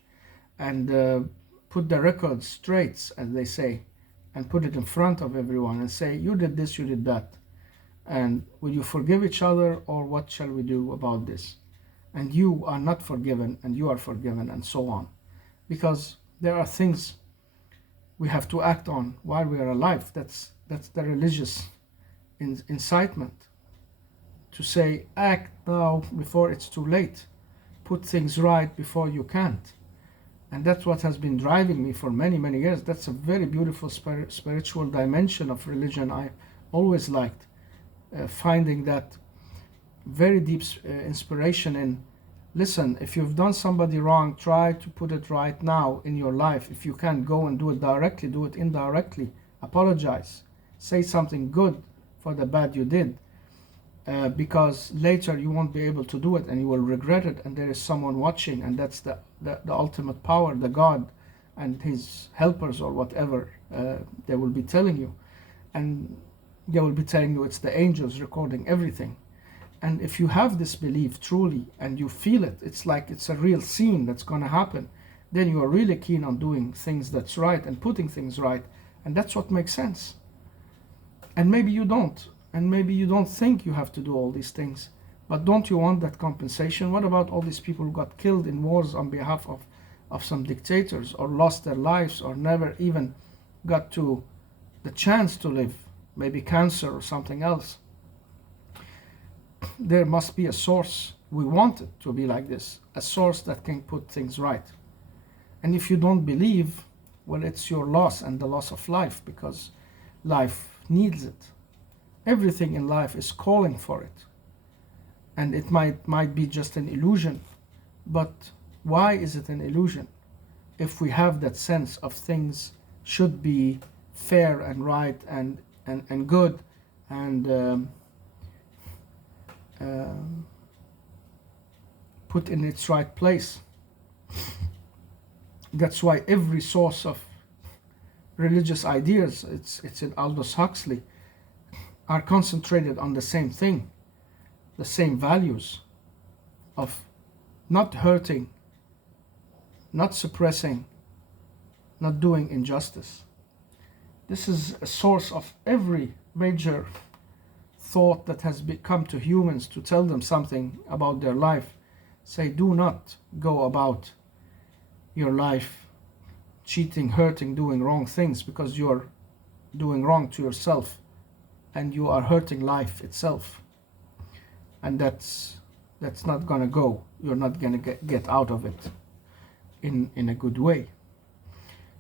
and put the record straight, as they say, and put it in front of everyone and say, you did this, you did that, and will you forgive each other, or what shall we do about this? And you are not forgiven and you are forgiven, and so on. Because there are things we have to act on while we are alive. That's the religious incitement, to say act now before it's too late, put things right before you can't. And that's what has been driving me for many, many years. That's a very beautiful spiritual dimension of religion I always liked, finding that very deep inspiration in, listen, if you've done somebody wrong, try to put it right now in your life. If you can't go and do it directly, do it indirectly. Apologize. Say something good for the bad you did. Because later you won't be able to do it and you will regret it, and there is someone watching, and that's the ultimate power, the God and his helpers or whatever. They will be telling you, and they will be telling you it's the angels recording everything. And if you have this belief truly and you feel it, it's like it's a real scene that's going to happen, then you are really keen on doing things that's right and putting things right, and that's what makes sense. And maybe you don't, and maybe you don't think you have to do all these things, but don't you want that compensation? What about all these people who got killed in wars on behalf of some dictators, or lost their lives, or never even got to the chance to live, maybe cancer or something else? There must be a source. We want it to be like this, a source that can put things right. And if you don't believe, well, it's your loss and the loss of life, because life needs it. Everything in life is calling for it. And it might be just an illusion, but why is it an illusion? If we have that sense of things should be fair and right and good and um, put in its right place. That's why every source of religious ideas, it's in Aldous Huxley, are concentrated on the same thing, the same values of not hurting, not suppressing, not doing injustice. This is a source of every major thought that has come to humans to tell them something about their life. Say, do not go about your life cheating, hurting, doing wrong things, because you're doing wrong to yourself and you are hurting life itself. And that's not gonna go. You're not gonna get out of it in a good way.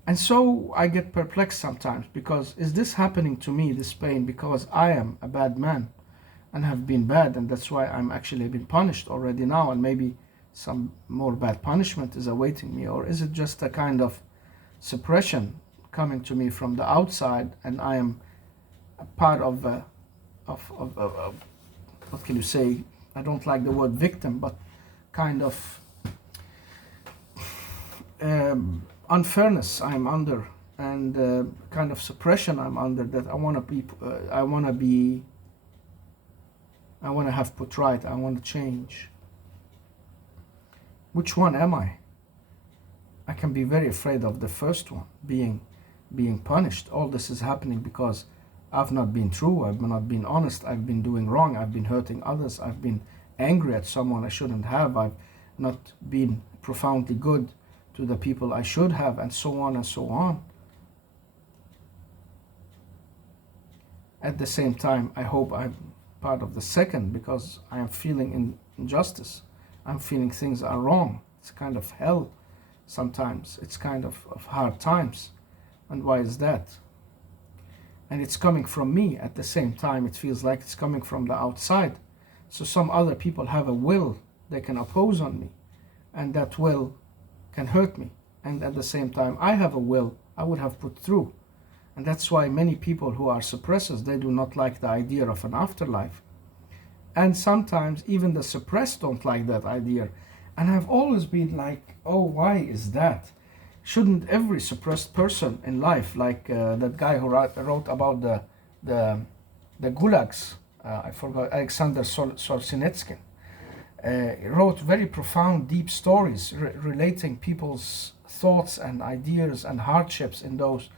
And so I get perplexed sometimes, because is this happening to me, this pain, because I am a bad man and have been bad, and that's why I'm actually been punished already now, and maybe some more bad punishment is awaiting me? Or is it just a kind of suppression coming to me from the outside, and I am a part of what can you say? I don't like the word victim, but kind of unfairness I'm under, and kind of suppression I'm under, that I want to have put right. I want to change. Which one am I? I can be very afraid of the first one, being punished. All this is happening because I've not been true, I've not been honest, I've been doing wrong, I've been hurting others, I've been angry at someone I shouldn't have, I've not been profoundly good to the people I should have, and so on and so on. At the same time, I hope I'm part of the second, because I am feeling injustice. I'm feeling things are wrong. It's kind of hell sometimes. It's kind of hard times. And why is that? And it's coming from me. At the same time, it feels like it's coming from the outside. So some other people have a will they can oppose on me, and that will can hurt me. And at the same time, I have a will I would have put through. And that's why many people who are suppressors, they do not like the idea of an afterlife. And sometimes even the suppressed don't like that idea. And I've always been like, oh, why is that? Shouldn't every suppressed person in life, like that guy who wrote about the gulags, I forgot, Alexander Solzhenitsyn, wrote very profound, deep stories relating people's thoughts and ideas and hardships in those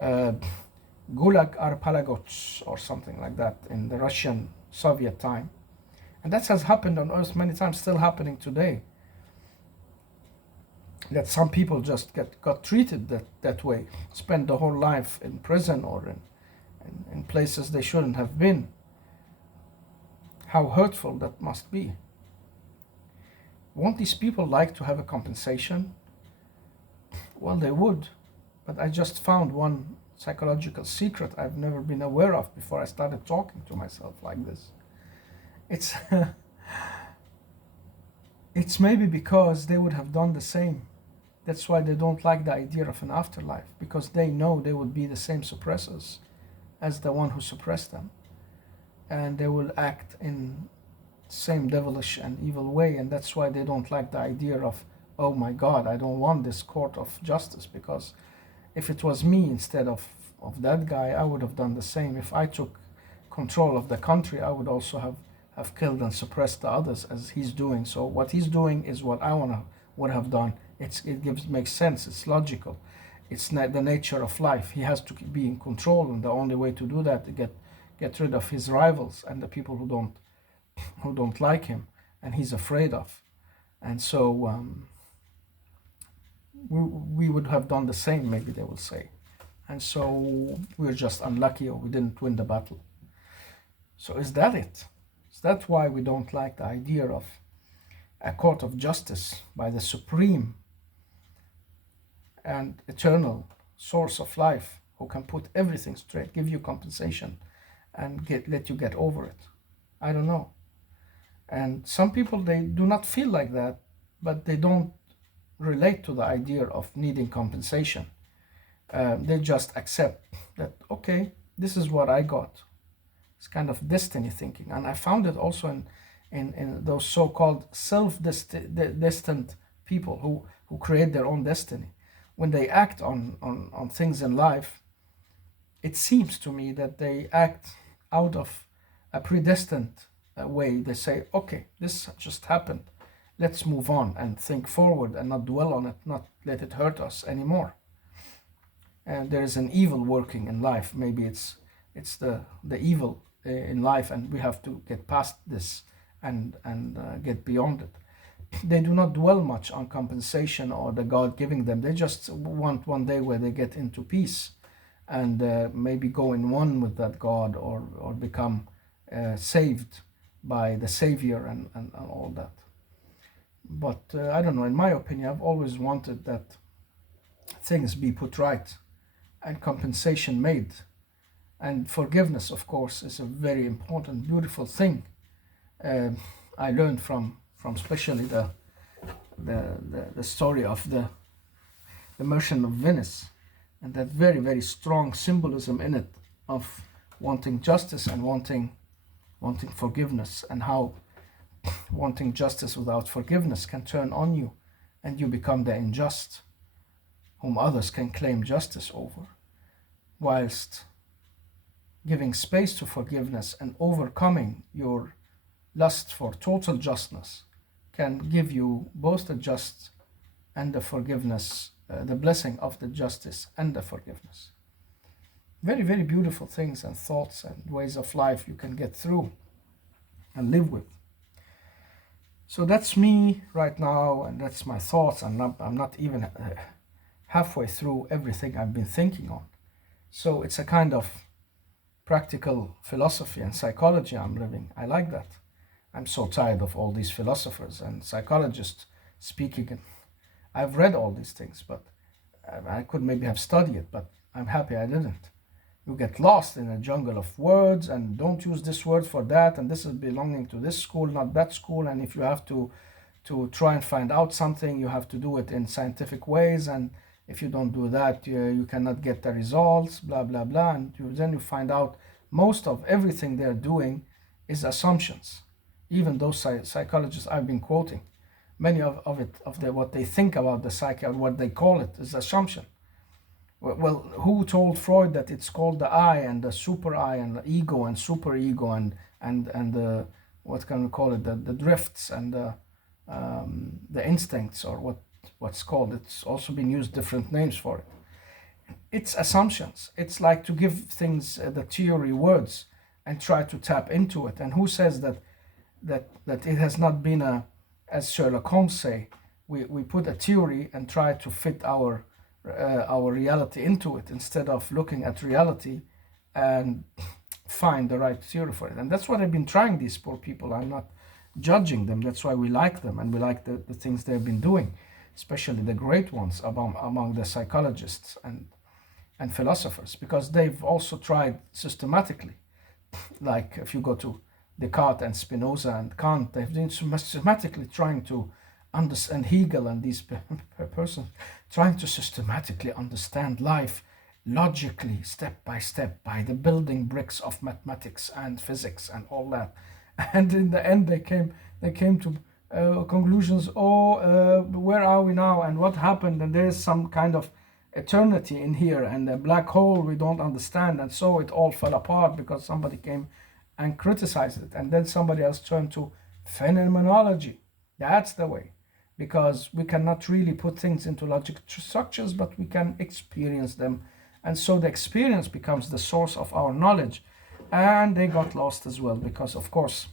Gulag Archipelagos or something like that in the Russian Soviet time. And that has happened on Earth many times, still happening today. That some people just got treated that way, spend the whole life in prison or in places they shouldn't have been. How hurtful that must be. Won't these people like to have a compensation? Well, they would. But I just found one psychological secret I've never been aware of before I started talking to myself like this. It's it's maybe because they would have done the same. That's why they don't like the idea of an afterlife, because they know they would be the same suppressors as the one who suppressed them. And they will act in the same devilish and evil way, and that's why they don't like the idea of, oh my God, I don't want this court of justice, because if it was me instead of that guy, I would have done the same. If I took control of the country, I would also have killed and suppressed the others as he's doing. So what he's doing is what I would have done. It makes sense. It's logical. It's not the nature of life. He has to be in control, and the only way to do that is get rid of his rivals and the people who don't like him and he's afraid of. And so we would have done the same, maybe they will say. And so we're just unlucky, or we didn't win the battle. So is that it? Is that why we don't like the idea of a court of justice by the supreme and eternal source of life, who can put everything straight, give you compensation, and let you get over it? I don't know. And some people, they do not feel like that, but they don't relate to the idea of needing compensation. They just accept that, okay, this is what I got. It's kind of destiny thinking. And I found it also in those so-called self-destined people who create their own destiny. When they act on things in life, it seems to me that they act out of a predestined way. They say, okay, this just happened. Let's move on and think forward and not dwell on it, not let it hurt us anymore. And there is an evil working in life. Maybe it's the evil in life, and we have to get past this and get beyond it. They do not dwell much on compensation or the God giving them. They just want one day where they get into peace and maybe go in one with that God, or become saved by the Savior and all that. But I don't know, in my opinion, I've always wanted that things be put right and compensation made. And forgiveness, of course, is a very important, beautiful thing. I learned from especially the story of the Merchant of Venice, and that very, very strong symbolism in it of wanting justice and wanting forgiveness, and how wanting justice without forgiveness can turn on you and you become the unjust whom others can claim justice over, whilst giving space to forgiveness and overcoming your lust for total justness can give you both the just and the forgiveness, the blessing of the justice and the forgiveness. Very, very beautiful things and thoughts and ways of life you can get through and live with. So that's me right now, and that's my thoughts. I'm not even halfway through everything I've been thinking on. So it's a kind of practical philosophy and psychology I'm living. I like that. I'm so tired of all these philosophers and psychologists speaking. I've read all these things, but I could maybe have studied it, but I'm happy I didn't. You get lost in a jungle of words, and don't use this word for that, and this is belonging to this school, not that school, and if you have to try and find out something, you have to do it in scientific ways, and if you don't do that, you cannot get the results, blah, blah, blah, and then you find out most of everything they're doing is assumptions. Even those psychologists I've been quoting, many of what they think about the psyche, what they call it, is assumption. Well, who told Freud that it's called the I and the super I and the ego and super ego and the, what can we call it, the drifts and the instincts, or what's called, it's also been used different names for it. It's assumptions. It's like to give things the theory words and try to tap into it. And who says that it has not been as Sherlock Holmes say, we put a theory and try to fit our reality into it, instead of looking at reality and find the right theory for it. And that's what I've been trying, these poor people. I'm not judging them. That's why we like them, and we like the things they've been doing, especially the great ones among the psychologists and philosophers, because they've also tried systematically. Like if you go to Descartes and Spinoza and Kant, they've been systematically trying to understand, Hegel and these persons, trying to systematically understand life logically, step by step, by the building bricks of mathematics and physics and all that. And in the end, they came to conclusions. Where are we now, and what happened? And there's some kind of eternity in here, and a black hole we don't understand, and so it all fell apart because somebody came and criticized it, and then somebody else turned to phenomenology. That's the way, because we cannot really put things into logic structures, but we can experience them, and so the experience becomes the source of our knowledge. And they got lost as well, because of course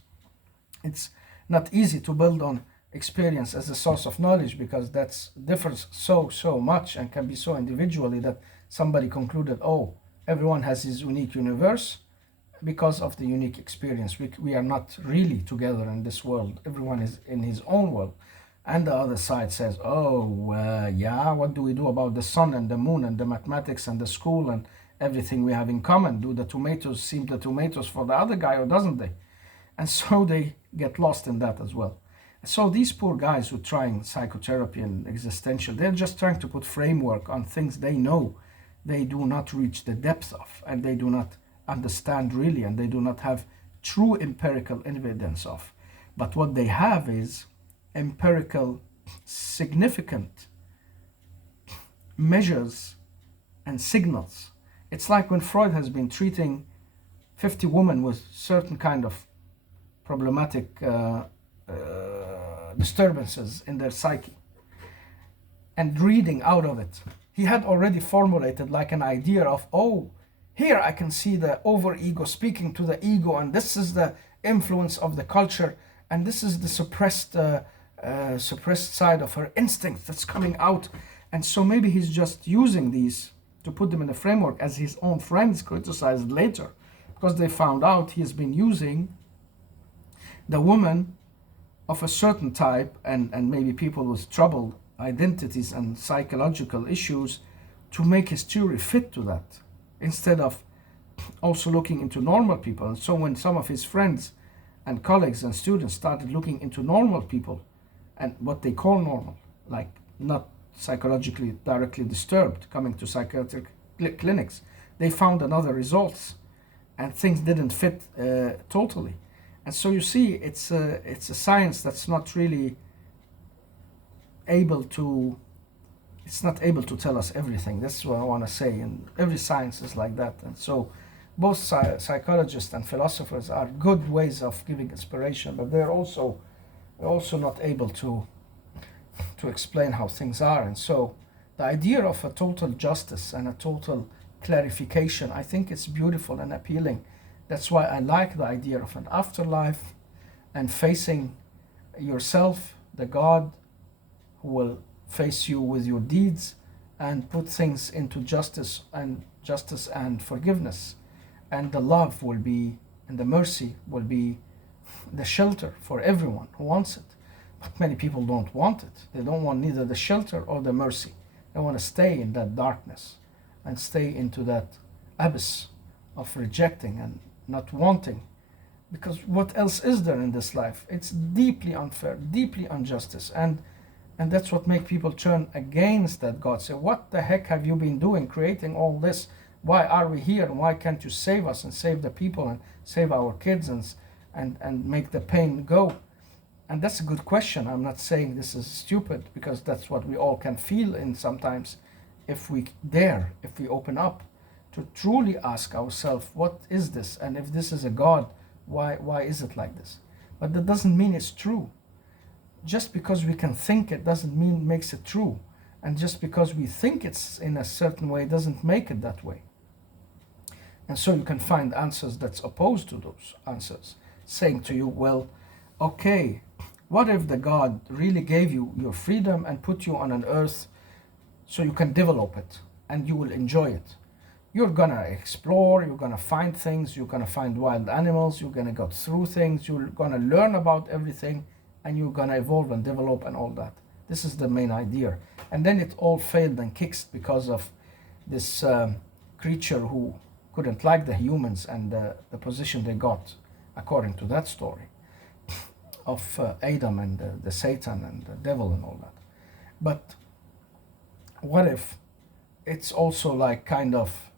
it's not easy to build on experience as a source of knowledge, because that differs so much and can be so individually that somebody concluded, oh, everyone has his unique universe because of the unique experience. We are not really together in this world. Everyone is in his own world. And the other side says, oh, yeah, what do we do about the sun and the moon and the mathematics and the school and everything we have in common? Do the tomatoes seem the tomatoes for the other guy, or doesn't they? And so they get lost in that as well. So these poor guys who are trying psychotherapy and existential, they're just trying to put framework on things they know they do not reach the depth of, and they do not understand really, and they do not have true empirical evidence of. But what they have is empirical, significant measures and signals. It's like when Freud has been treating 50 women with certain kind of problematic disturbances in their psyche, and reading out of it, he had already formulated like an idea of, oh, here I can see the over-ego speaking to the ego, and this is the influence of the culture, and this is the suppressed side of her instinct that's coming out. And so maybe he's just using these to put them in a framework, as his own friends criticized later, because they found out he has been using the woman of a certain type, and maybe people with troubled identities and psychological issues, to make his theory fit to that, instead of also looking into normal people. And so when some of his friends and colleagues and students started looking into normal people and what they call normal, like not psychologically directly disturbed, coming to psychiatric clinics, they found another results, and things didn't fit totally. And so you see, it's a science that's not really able to, it's not able to tell us everything. That's what I want to say, and every science is like that. And so both psychologists and philosophers are good ways of giving inspiration, but they're also not able to explain how things are. And so the idea of a total justice and a total clarification, I think it's beautiful and appealing. That's why I like the idea of an afterlife and facing yourself, the God who will face you with your deeds and put things into justice and forgiveness. And the love will be, and the mercy will be the shelter for everyone who wants it. But many people don't want it. They don't want neither the shelter or the mercy. They want to stay in that darkness and stay into that abyss of rejecting and not wanting. Because what else is there in this life? It's deeply unfair, deeply injustice. And that's what makes people turn against that God. Say, what the heck have you been doing, creating all this? Why are we here? And why can't you save us and save the people and save our kids and make the pain go? And that's a good question. I'm not saying this is stupid, because that's what we all can feel in sometimes, if we dare, if we open up to truly ask ourselves, what is this? And if this is a God, why is it like this? But that doesn't mean it's true. Just because we can think it doesn't mean makes it true. And just because we think it's in a certain way doesn't make it that way. And so you can find answers that's opposed to those answers, saying to you, well, okay, what if the God really gave you your freedom and put you on an earth so you can develop it and you will enjoy it? You're gonna explore, you're gonna find things, you're gonna find wild animals, you're gonna go through things, you're gonna learn about everything, and you're gonna evolve and develop and all that. This is the main idea. And then it all failed and kicked because of this creature who couldn't like the humans and the position they got, according to that story, of Adam and the Satan and the devil and all that. But what if it's also like kind of,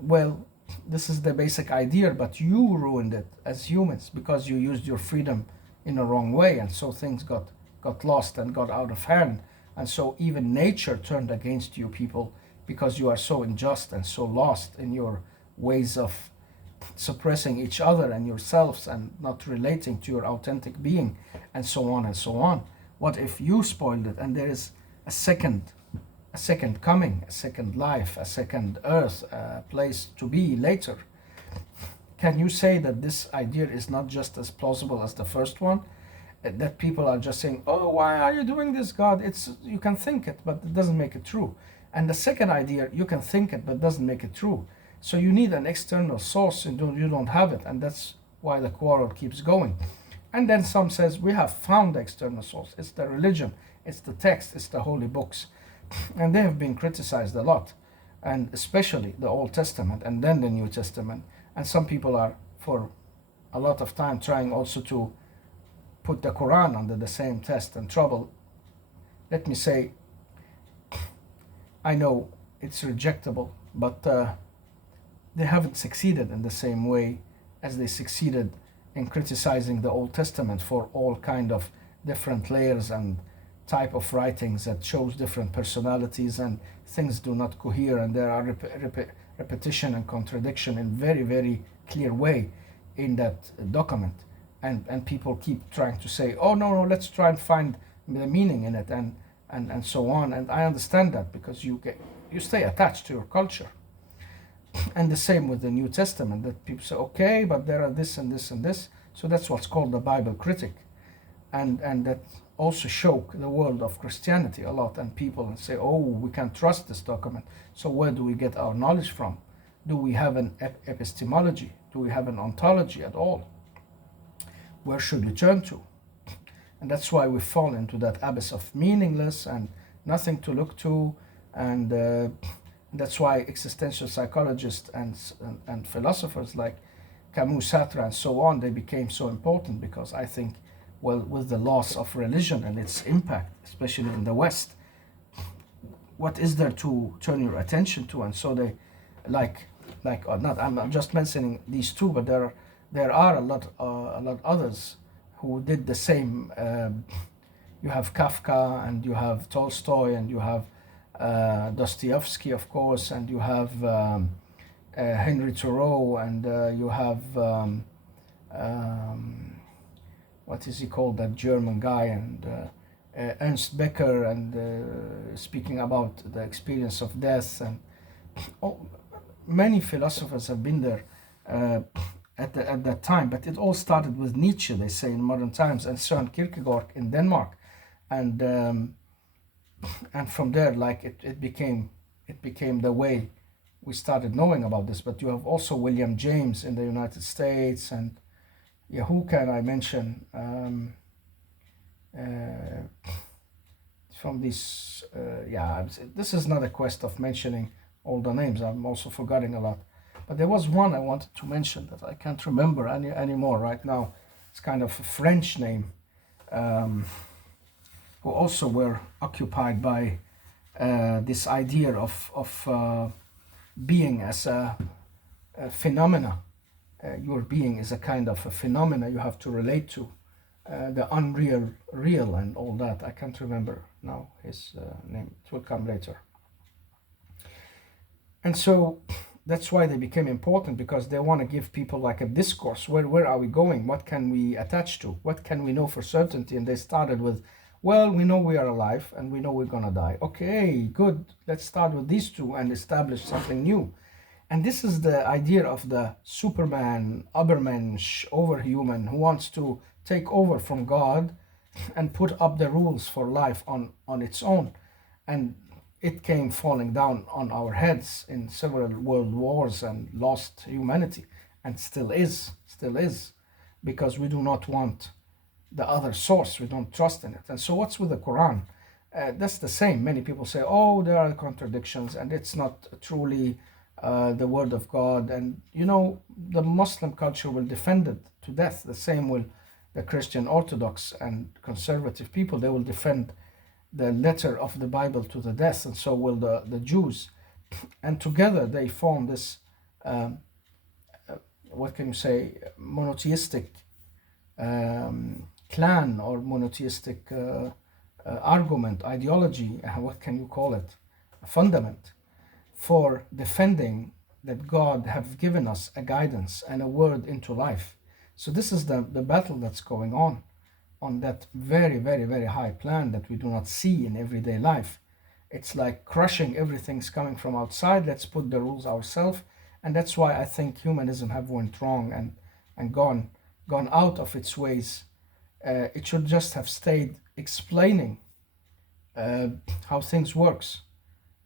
well, this is the basic idea, but you ruined it as humans because you used your freedom in a wrong way, and so things got lost and got out of hand. And so even nature turned against you people, because you are so unjust and so lost in your ways of suppressing each other and yourselves and not relating to your authentic being, and so on and so on. What if you spoiled it and there is a second coming, a second life, a second earth, a place to be later? Can you say that this idea is not just as plausible as the first one? That people are just saying, oh, why are you doing this, God? You can think it, but it doesn't make it true. And the second idea, you can think it, but it doesn't make it true. So you need an external source, and you don't have it, and that's why the quarrel keeps going. And then some says, we have found the external source. It's the religion, it's the text, it's the holy books. And they have been criticized a lot, and especially the Old Testament and then the New Testament. And some people are, for a lot of time, trying also to put the Quran under the same test and trouble. Let me say, I know it's rejectable, but they haven't succeeded in the same way as they succeeded in criticizing the Old Testament for all kind of different layers and type of writings that shows different personalities, and things do not cohere, and there are repetition and contradiction in very very clear way in that document, and people keep trying to say, oh no, let's try and find the meaning in it, and so on. And I understand that, because you stay attached to your culture. And the same with the New Testament, that people say, okay, but there are this and this and this. So that's what's called the Bible critic. And that also shook the world of Christianity a lot. And people say, oh, we can't trust this document. So where do we get our knowledge from? Do we have an epistemology? Do we have an ontology at all? Where should we turn to? And that's why we fall into that abyss of meaningless and nothing to look to. And that's why existential psychologists and philosophers like Camus, Sartre, and so on, they became so important, because I think, well, with the loss of religion and its impact, especially in the West, what is there to turn your attention to? And so they, or not, I'm just mentioning these two, but there are a lot others who did the same. You have Kafka, and you have Tolstoy, and you have Dostoevsky, of course, and you have Henry Thoreau, and you have what is he called, that German guy, and Ernst Becker, and speaking about the experience of death, and many philosophers have been there at that time. But it all started with Nietzsche, they say, in modern times, and Søren Kierkegaard in Denmark, and from there, like it became the way we started knowing about this. But you have also William James in the United States, and yeah, who can I mention from this? This is not a quest of mentioning all the names. I'm also forgetting a lot. But there was one I wanted to mention that I can't remember anymore right now. It's kind of a French name. Who also were occupied by this idea of being as a phenomena. Your being is a kind of a phenomena you have to relate to, the unreal, real, and all that. I can't remember now his name. It will come later. And so that's why they became important, because they want to give people like a discourse. Where are we going? What can we attach to? What can we know for certainty? And they started with, well, we know we are alive and we know we're gonna die. Okay, good. Let's start with these two and establish something new. And this is the idea of the Superman, Übermensch, overhuman, who wants to take over from God and put up the rules for life on its own. And it came falling down on our heads in several world wars and lost humanity, and still is, because we do not want the other source. We don't trust in it. And so what's with the Quran? That's the same. Many people say, oh, there are contradictions and it's not truly the word of God. And the Muslim culture will defend it to death. The same will the Christian Orthodox and conservative people. They will defend the letter of the Bible to the death, and so will the Jews. And together they form this what can you say, monotheistic clan, or monotheistic argument, ideology, what can you call it, a fundament for defending that God have given us a guidance and a word into life. So this is the battle that's going on that very, very, very high plan that we do not see in everyday life. It's like crushing everything's coming from outside. Let's put the rules ourselves. And that's why I think humanism have went wrong and gone out of its ways. It should just have stayed explaining how things works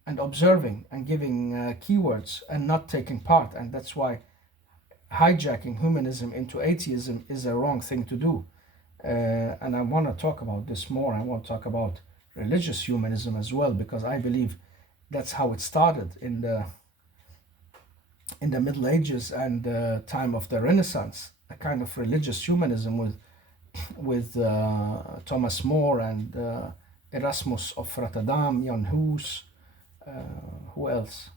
and observing and giving keywords and not taking part. And that's why hijacking humanism into atheism is a wrong thing to do. And I want to talk about this more. I want to talk about religious humanism as well, because I believe that's how it started in the Middle Ages and the time of the Renaissance, a kind of religious humanism with Thomas More and Erasmus of Rotterdam, Jan Hus, who else?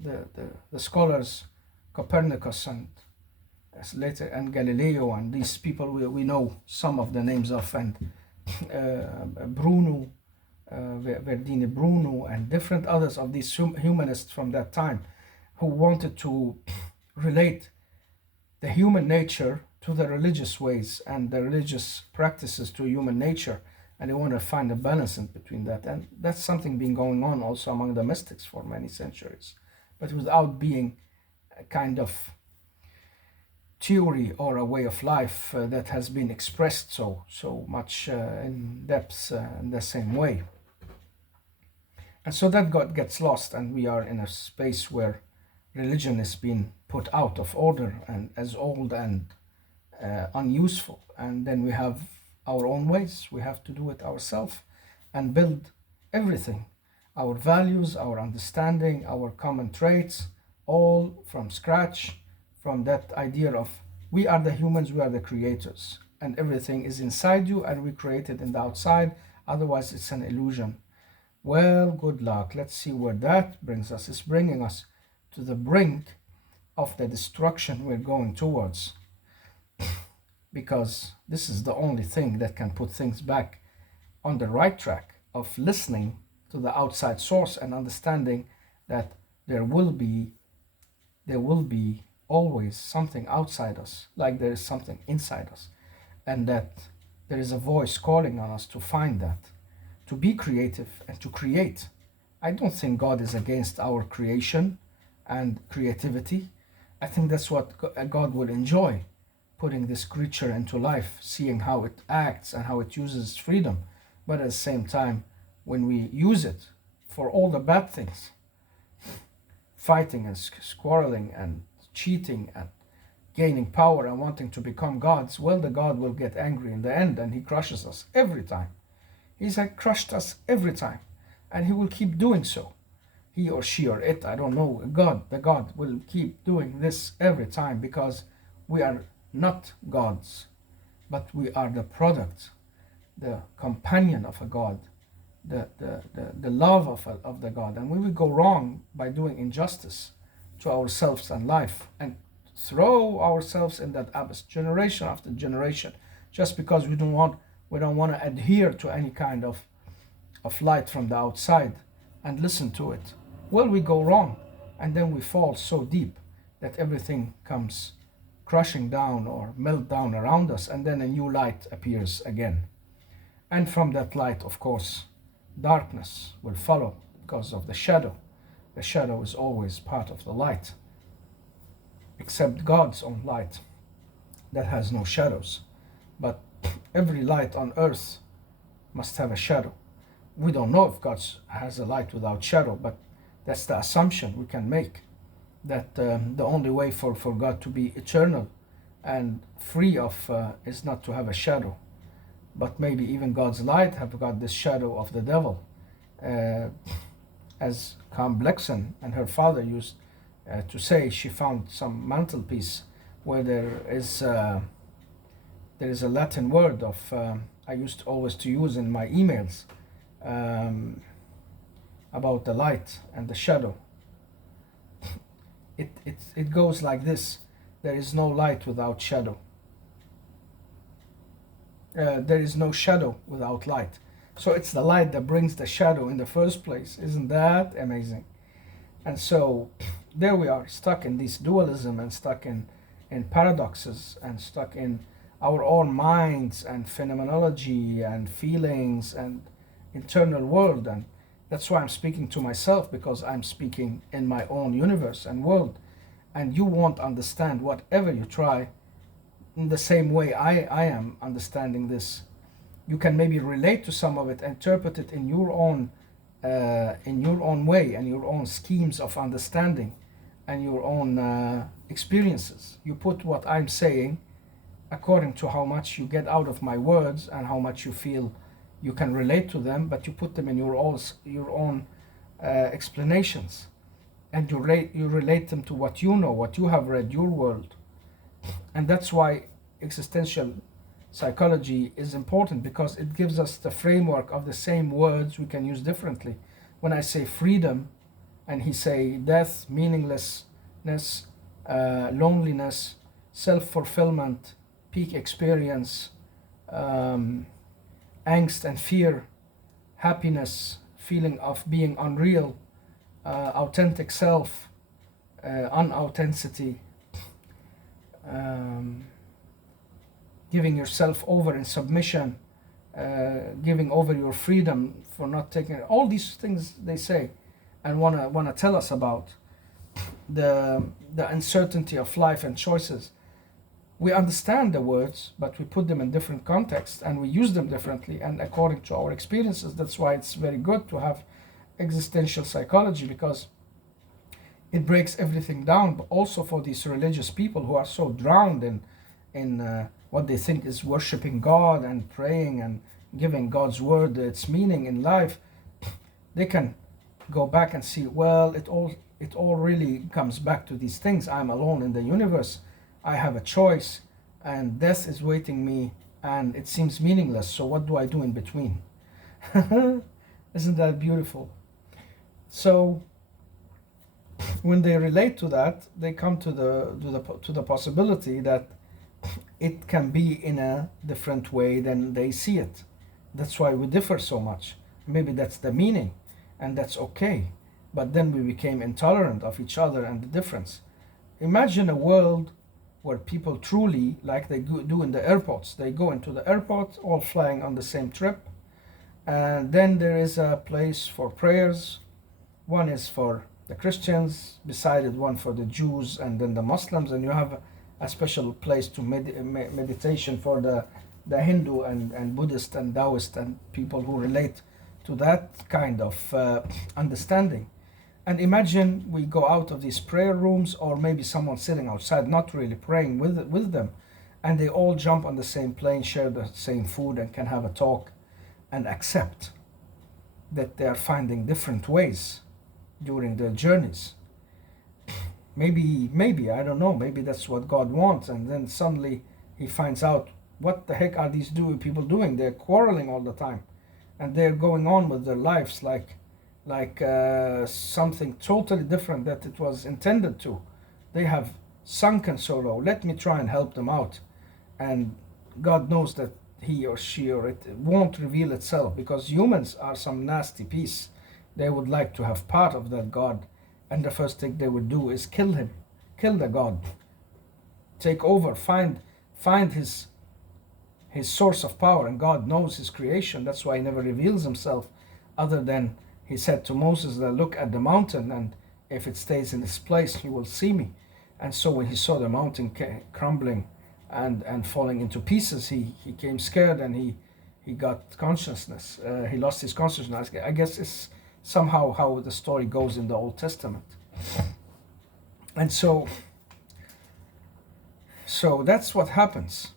The, the scholars Copernicus and later and Galileo and these people we know some of the names of, and Bruno, Verdini Bruno, and different others of these humanists from that time who wanted to relate the human nature to the religious ways and the religious practices to human nature, and they want to find a balance in between that. And that's something been going on also among the mystics for many centuries, but without being a kind of theory or a way of life that has been expressed so much in depth in the same way. And so that gets lost, and we are in a space where religion is being put out of order and as old and unuseful. And then we have our own ways. We have to do it ourselves and build everything, our values, our understanding, our common traits, all from scratch, from that idea of we are the humans, we are the creators, and everything is inside you and we create it in the outside. Otherwise, it's an illusion. Well, good luck. Let's see where that brings us. It's bringing us to the brink of the destruction we're going towards, because this is the only thing that can put things back on the right track of listening to the outside source and understanding that there will be always something outside us, like there is something inside us, and that there is a voice calling on us to find that, to be creative and to create. I don't think God is against our creation and creativity. I think that's what God will enjoy, putting this creature into life, seeing how it acts and how it uses freedom. But at the same time, when we use it for all the bad things, fighting and quarreling and cheating and gaining power and wanting to become gods, well, the God will get angry in the end and he crushes us every time. He's crushed us every time, and he will keep doing so. He or she or it, I don't know, the God will keep doing this every time, because we are not gods, but we are the product, the companion of a God, the love of the God. And we will go wrong by doing injustice to ourselves and life and throw ourselves in that abyss generation after generation, just because we don't want to adhere to any kind of light from the outside and listen to it. Well, we go wrong, and then we fall so deep that everything comes crushing down or melt down around us, and then a new light appears again. And from that light, of course, darkness will follow because of the shadow. The shadow is always part of the light, except God's own light that has no shadows. But every light on earth must have a shadow. We don't know if God has a light without shadow, but that's the assumption we can make, that the only way for God to be eternal and free of is not to have a shadow. But maybe even God's light have got this shadow of the devil, as Cam Blexen and her father used to say. She found some mantelpiece where there is a Latin word of I used always to use in my emails about the light and the shadow. It goes like this: there is no light without shadow. There is no shadow without light. So it's the light that brings the shadow in the first place. Isn't that amazing? And so there we are, stuck in this dualism and stuck in paradoxes and stuck in our own minds and phenomenology and feelings and internal world. And that's why I'm speaking to myself, because I'm speaking in my own universe and world. And you won't understand whatever you try in the same way I am understanding this. You can maybe relate to some of it, interpret it in your own way and your own schemes of understanding and your own experiences. You put what I'm saying according to how much you get out of my words and how much you feel you can relate to them, but you put them in your own explanations, and you relate them to what you know, what you have read, your world. And that's why existential psychology is important because it gives us the framework of the same words we can use differently. When I say freedom and he say death, meaninglessness, loneliness, self-fulfillment, peak experience, um, angst and fear, happiness, feeling of being unreal, authentic self, unauthenticity, um, giving yourself over in submission, giving over your freedom for not taking all these things they say and wanna tell us about the uncertainty of life and choices. We understand the words, but we put them in different contexts and we use them differently and according to our experiences. That's why it's very good to have existential psychology, because it breaks everything down. But also for these religious people who are so drowned in what they think is worshiping God and praying and giving God's word its meaning in life, they can go back and see, well, it all really comes back to these things. I'm alone in the universe. I have a choice, and death is waiting me, and it seems meaningless. So what do I do in between? Isn't that beautiful? So when they relate to that, they come to the possibility that it can be in a different way than they see it. That's why we differ so much. Maybe that's the meaning, and that's okay. But then we became intolerant of each other and the difference. Imagine a world where people truly, like they do in the airports, they go into the airport all flying on the same trip, and then there is a place for prayers. One is for the Christians, beside it one for the Jews, and then the Muslims, and you have a special place to meditation for the Hindu and Buddhist and Taoist and people who relate to that kind of understanding. And imagine we go out of these prayer rooms, or maybe someone sitting outside not really praying with them, and they all jump on the same plane, share the same food, and can have a talk and accept that they are finding different ways during their journeys. Maybe, I don't know, maybe that's what God wants, and then suddenly he finds out, what the heck are these people doing? They're quarreling all the time, and they're going on with their lives like something totally different that it was intended to. They have sunken so low. Let me try and help them out. And God knows that he or she or it won't reveal itself, because humans are some nasty piece. They would like to have part of that God, and the first thing they would do is kill him, kill the God, take over, find his source of power. And God knows his creation. That's why he never reveals himself, other than he said to Moses that, look at the mountain, and if it stays in its place, you will see me. And so when he saw the mountain crumbling and falling into pieces, he came scared, and he got consciousness. He lost his consciousness. I guess it's somehow how the story goes in the Old Testament. And so that's what happens.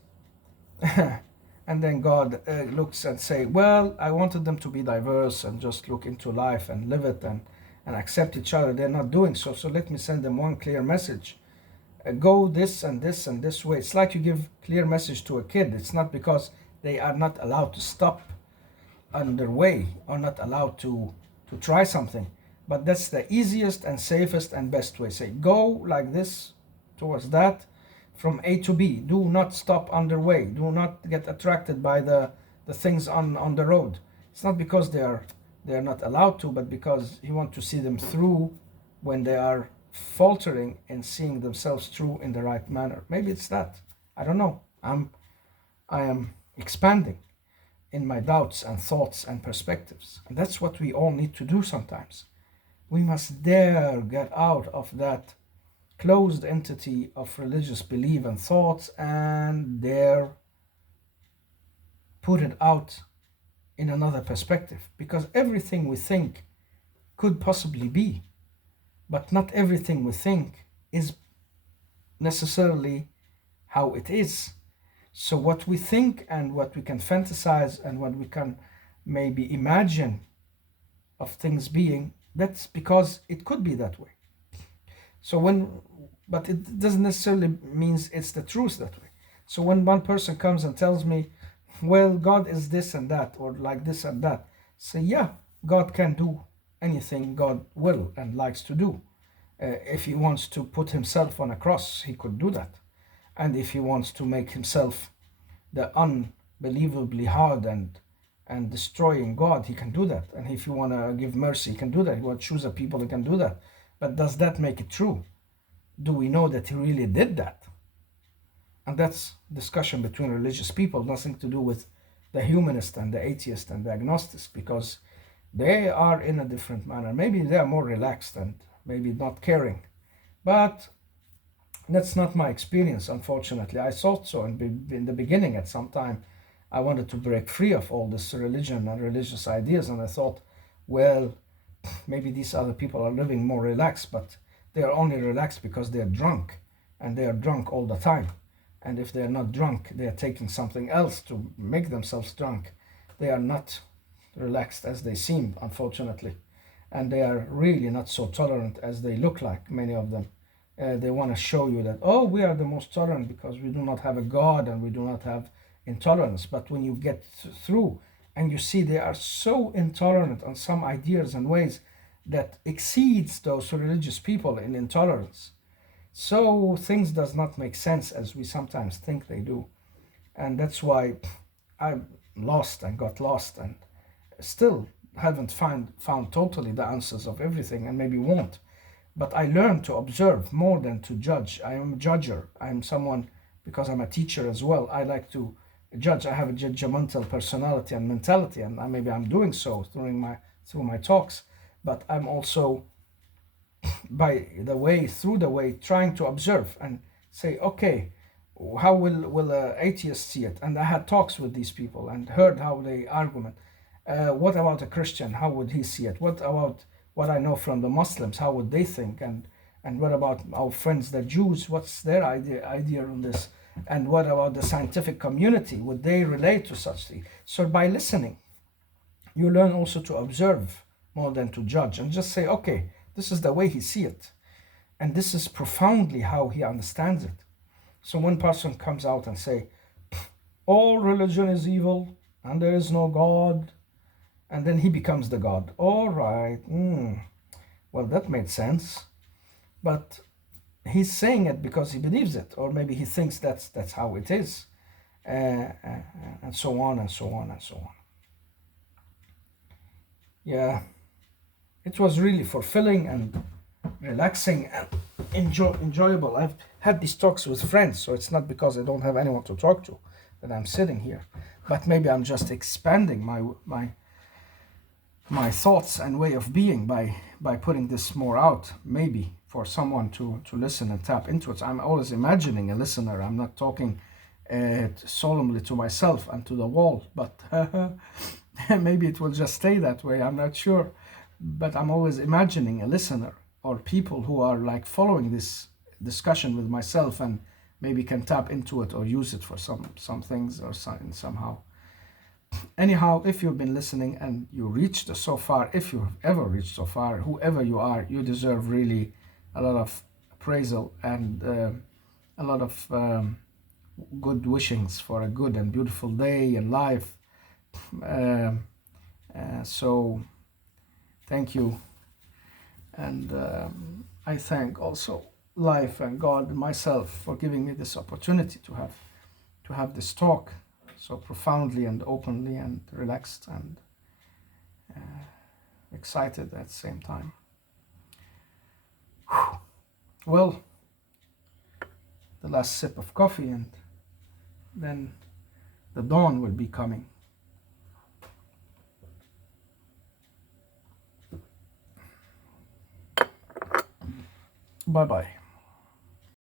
And then God looks and say, well, I wanted them to be diverse and just look into life and live it and accept each other. They're not doing so. So let me send them one clear message. Go this and this and this way. It's like you give clear message to a kid. It's not because they are not allowed to stop on their way or not allowed to try something. But that's the easiest and safest and best way. Say, go like this towards that, from A to B. Do not stop on their way. Do not get attracted by the things on the road. It's not because they are not allowed to, but because you want to see them through when they are faltering and seeing themselves through in the right manner. Maybe it's that. I don't know. I am expanding in my doubts and thoughts and perspectives. And that's what we all need to do sometimes. We must dare get out of that closed entity of religious belief and thoughts, and dare put it out in another perspective, because everything we think could possibly be, but not everything we think is necessarily how it is. So what we think and what we can fantasize and what we can maybe imagine of things being, that's because it could be that way. But it doesn't necessarily means it's the truth that way. So when one person comes and tells me, well, God is this and that, or like this and that, say, yeah, God can do anything God will and likes to do. If he wants to put himself on a cross, he could do that. And if he wants to make himself the unbelievably hard and destroying God, he can do that. And if you want to give mercy, he can do that. He want to choose a people, he can do that. But does that make it true? Do we know that he really did that? And that's discussion between religious people, nothing to do with the humanist and the atheist and the agnostics, because they are in a different manner. Maybe they are more relaxed and maybe not caring. But that's not my experience, unfortunately. I thought so in the beginning. At some time I wanted to break free of all this religion and religious ideas, and I thought, well, maybe these other people are living more relaxed, but they are only relaxed because they are drunk, and they are drunk all the time. And if they are not drunk, they are taking something else to make themselves drunk. They are not relaxed as they seem, unfortunately. And they are really not so tolerant as they look like, many of them. They want to show you that, oh, we are the most tolerant because we do not have a God and we do not have intolerance. But when you get through and you see they are so intolerant on some ideas and ways that exceeds those religious people in intolerance, so things does not make sense as we sometimes think they do. And that's why I'm lost and got lost and still haven't found totally the answers of everything, and maybe won't. But I learned to observe more than to judge. I am a judger. I'm someone, because I'm a teacher as well, I like to judge. I have a judgmental personality and mentality, and maybe I'm doing so through my talks. But I'm also, through the way, trying to observe and say, okay, how will an atheist see it? And I had talks with these people and heard how they argument. What about a Christian? How would he see it? What about what I know from the Muslims? How would they think? And what about our friends, the Jews? What's their idea on this? And what about the scientific community? Would they relate to such things? So by listening, you learn also to observe more than to judge, and just say, okay, this is the way he see it, and this is profoundly how he understands it. So one person comes out and say, all religion is evil and there is no God, and then he becomes the God. All right, well, that made sense, but he's saying it because he believes it, or maybe he thinks that's how it is, and so on and so on and so on. Yeah, it was really fulfilling and relaxing and enjoyable. I've had these talks with friends, so it's not because I don't have anyone to talk to that I'm sitting here, but maybe I'm just expanding my thoughts and way of being by putting this more out, maybe for someone to listen and tap into it. I'm always imagining a listener. I'm not talking solemnly to myself and to the wall, but maybe it will just stay that way, I'm not sure. But I'm always imagining a listener or people who are like following this discussion with myself and maybe can tap into it or use it for some things or somehow. Anyhow, if you've been listening and you reached so far, if you've ever reached so far, whoever you are, you deserve really a lot of appraisal and a lot of good wishings for a good and beautiful day in life. So thank you, and I thank also life and God and myself for giving me this opportunity to have this talk so profoundly and openly and relaxed and excited at the same time. Well, the last sip of coffee, and then the dawn will be coming. Bye bye.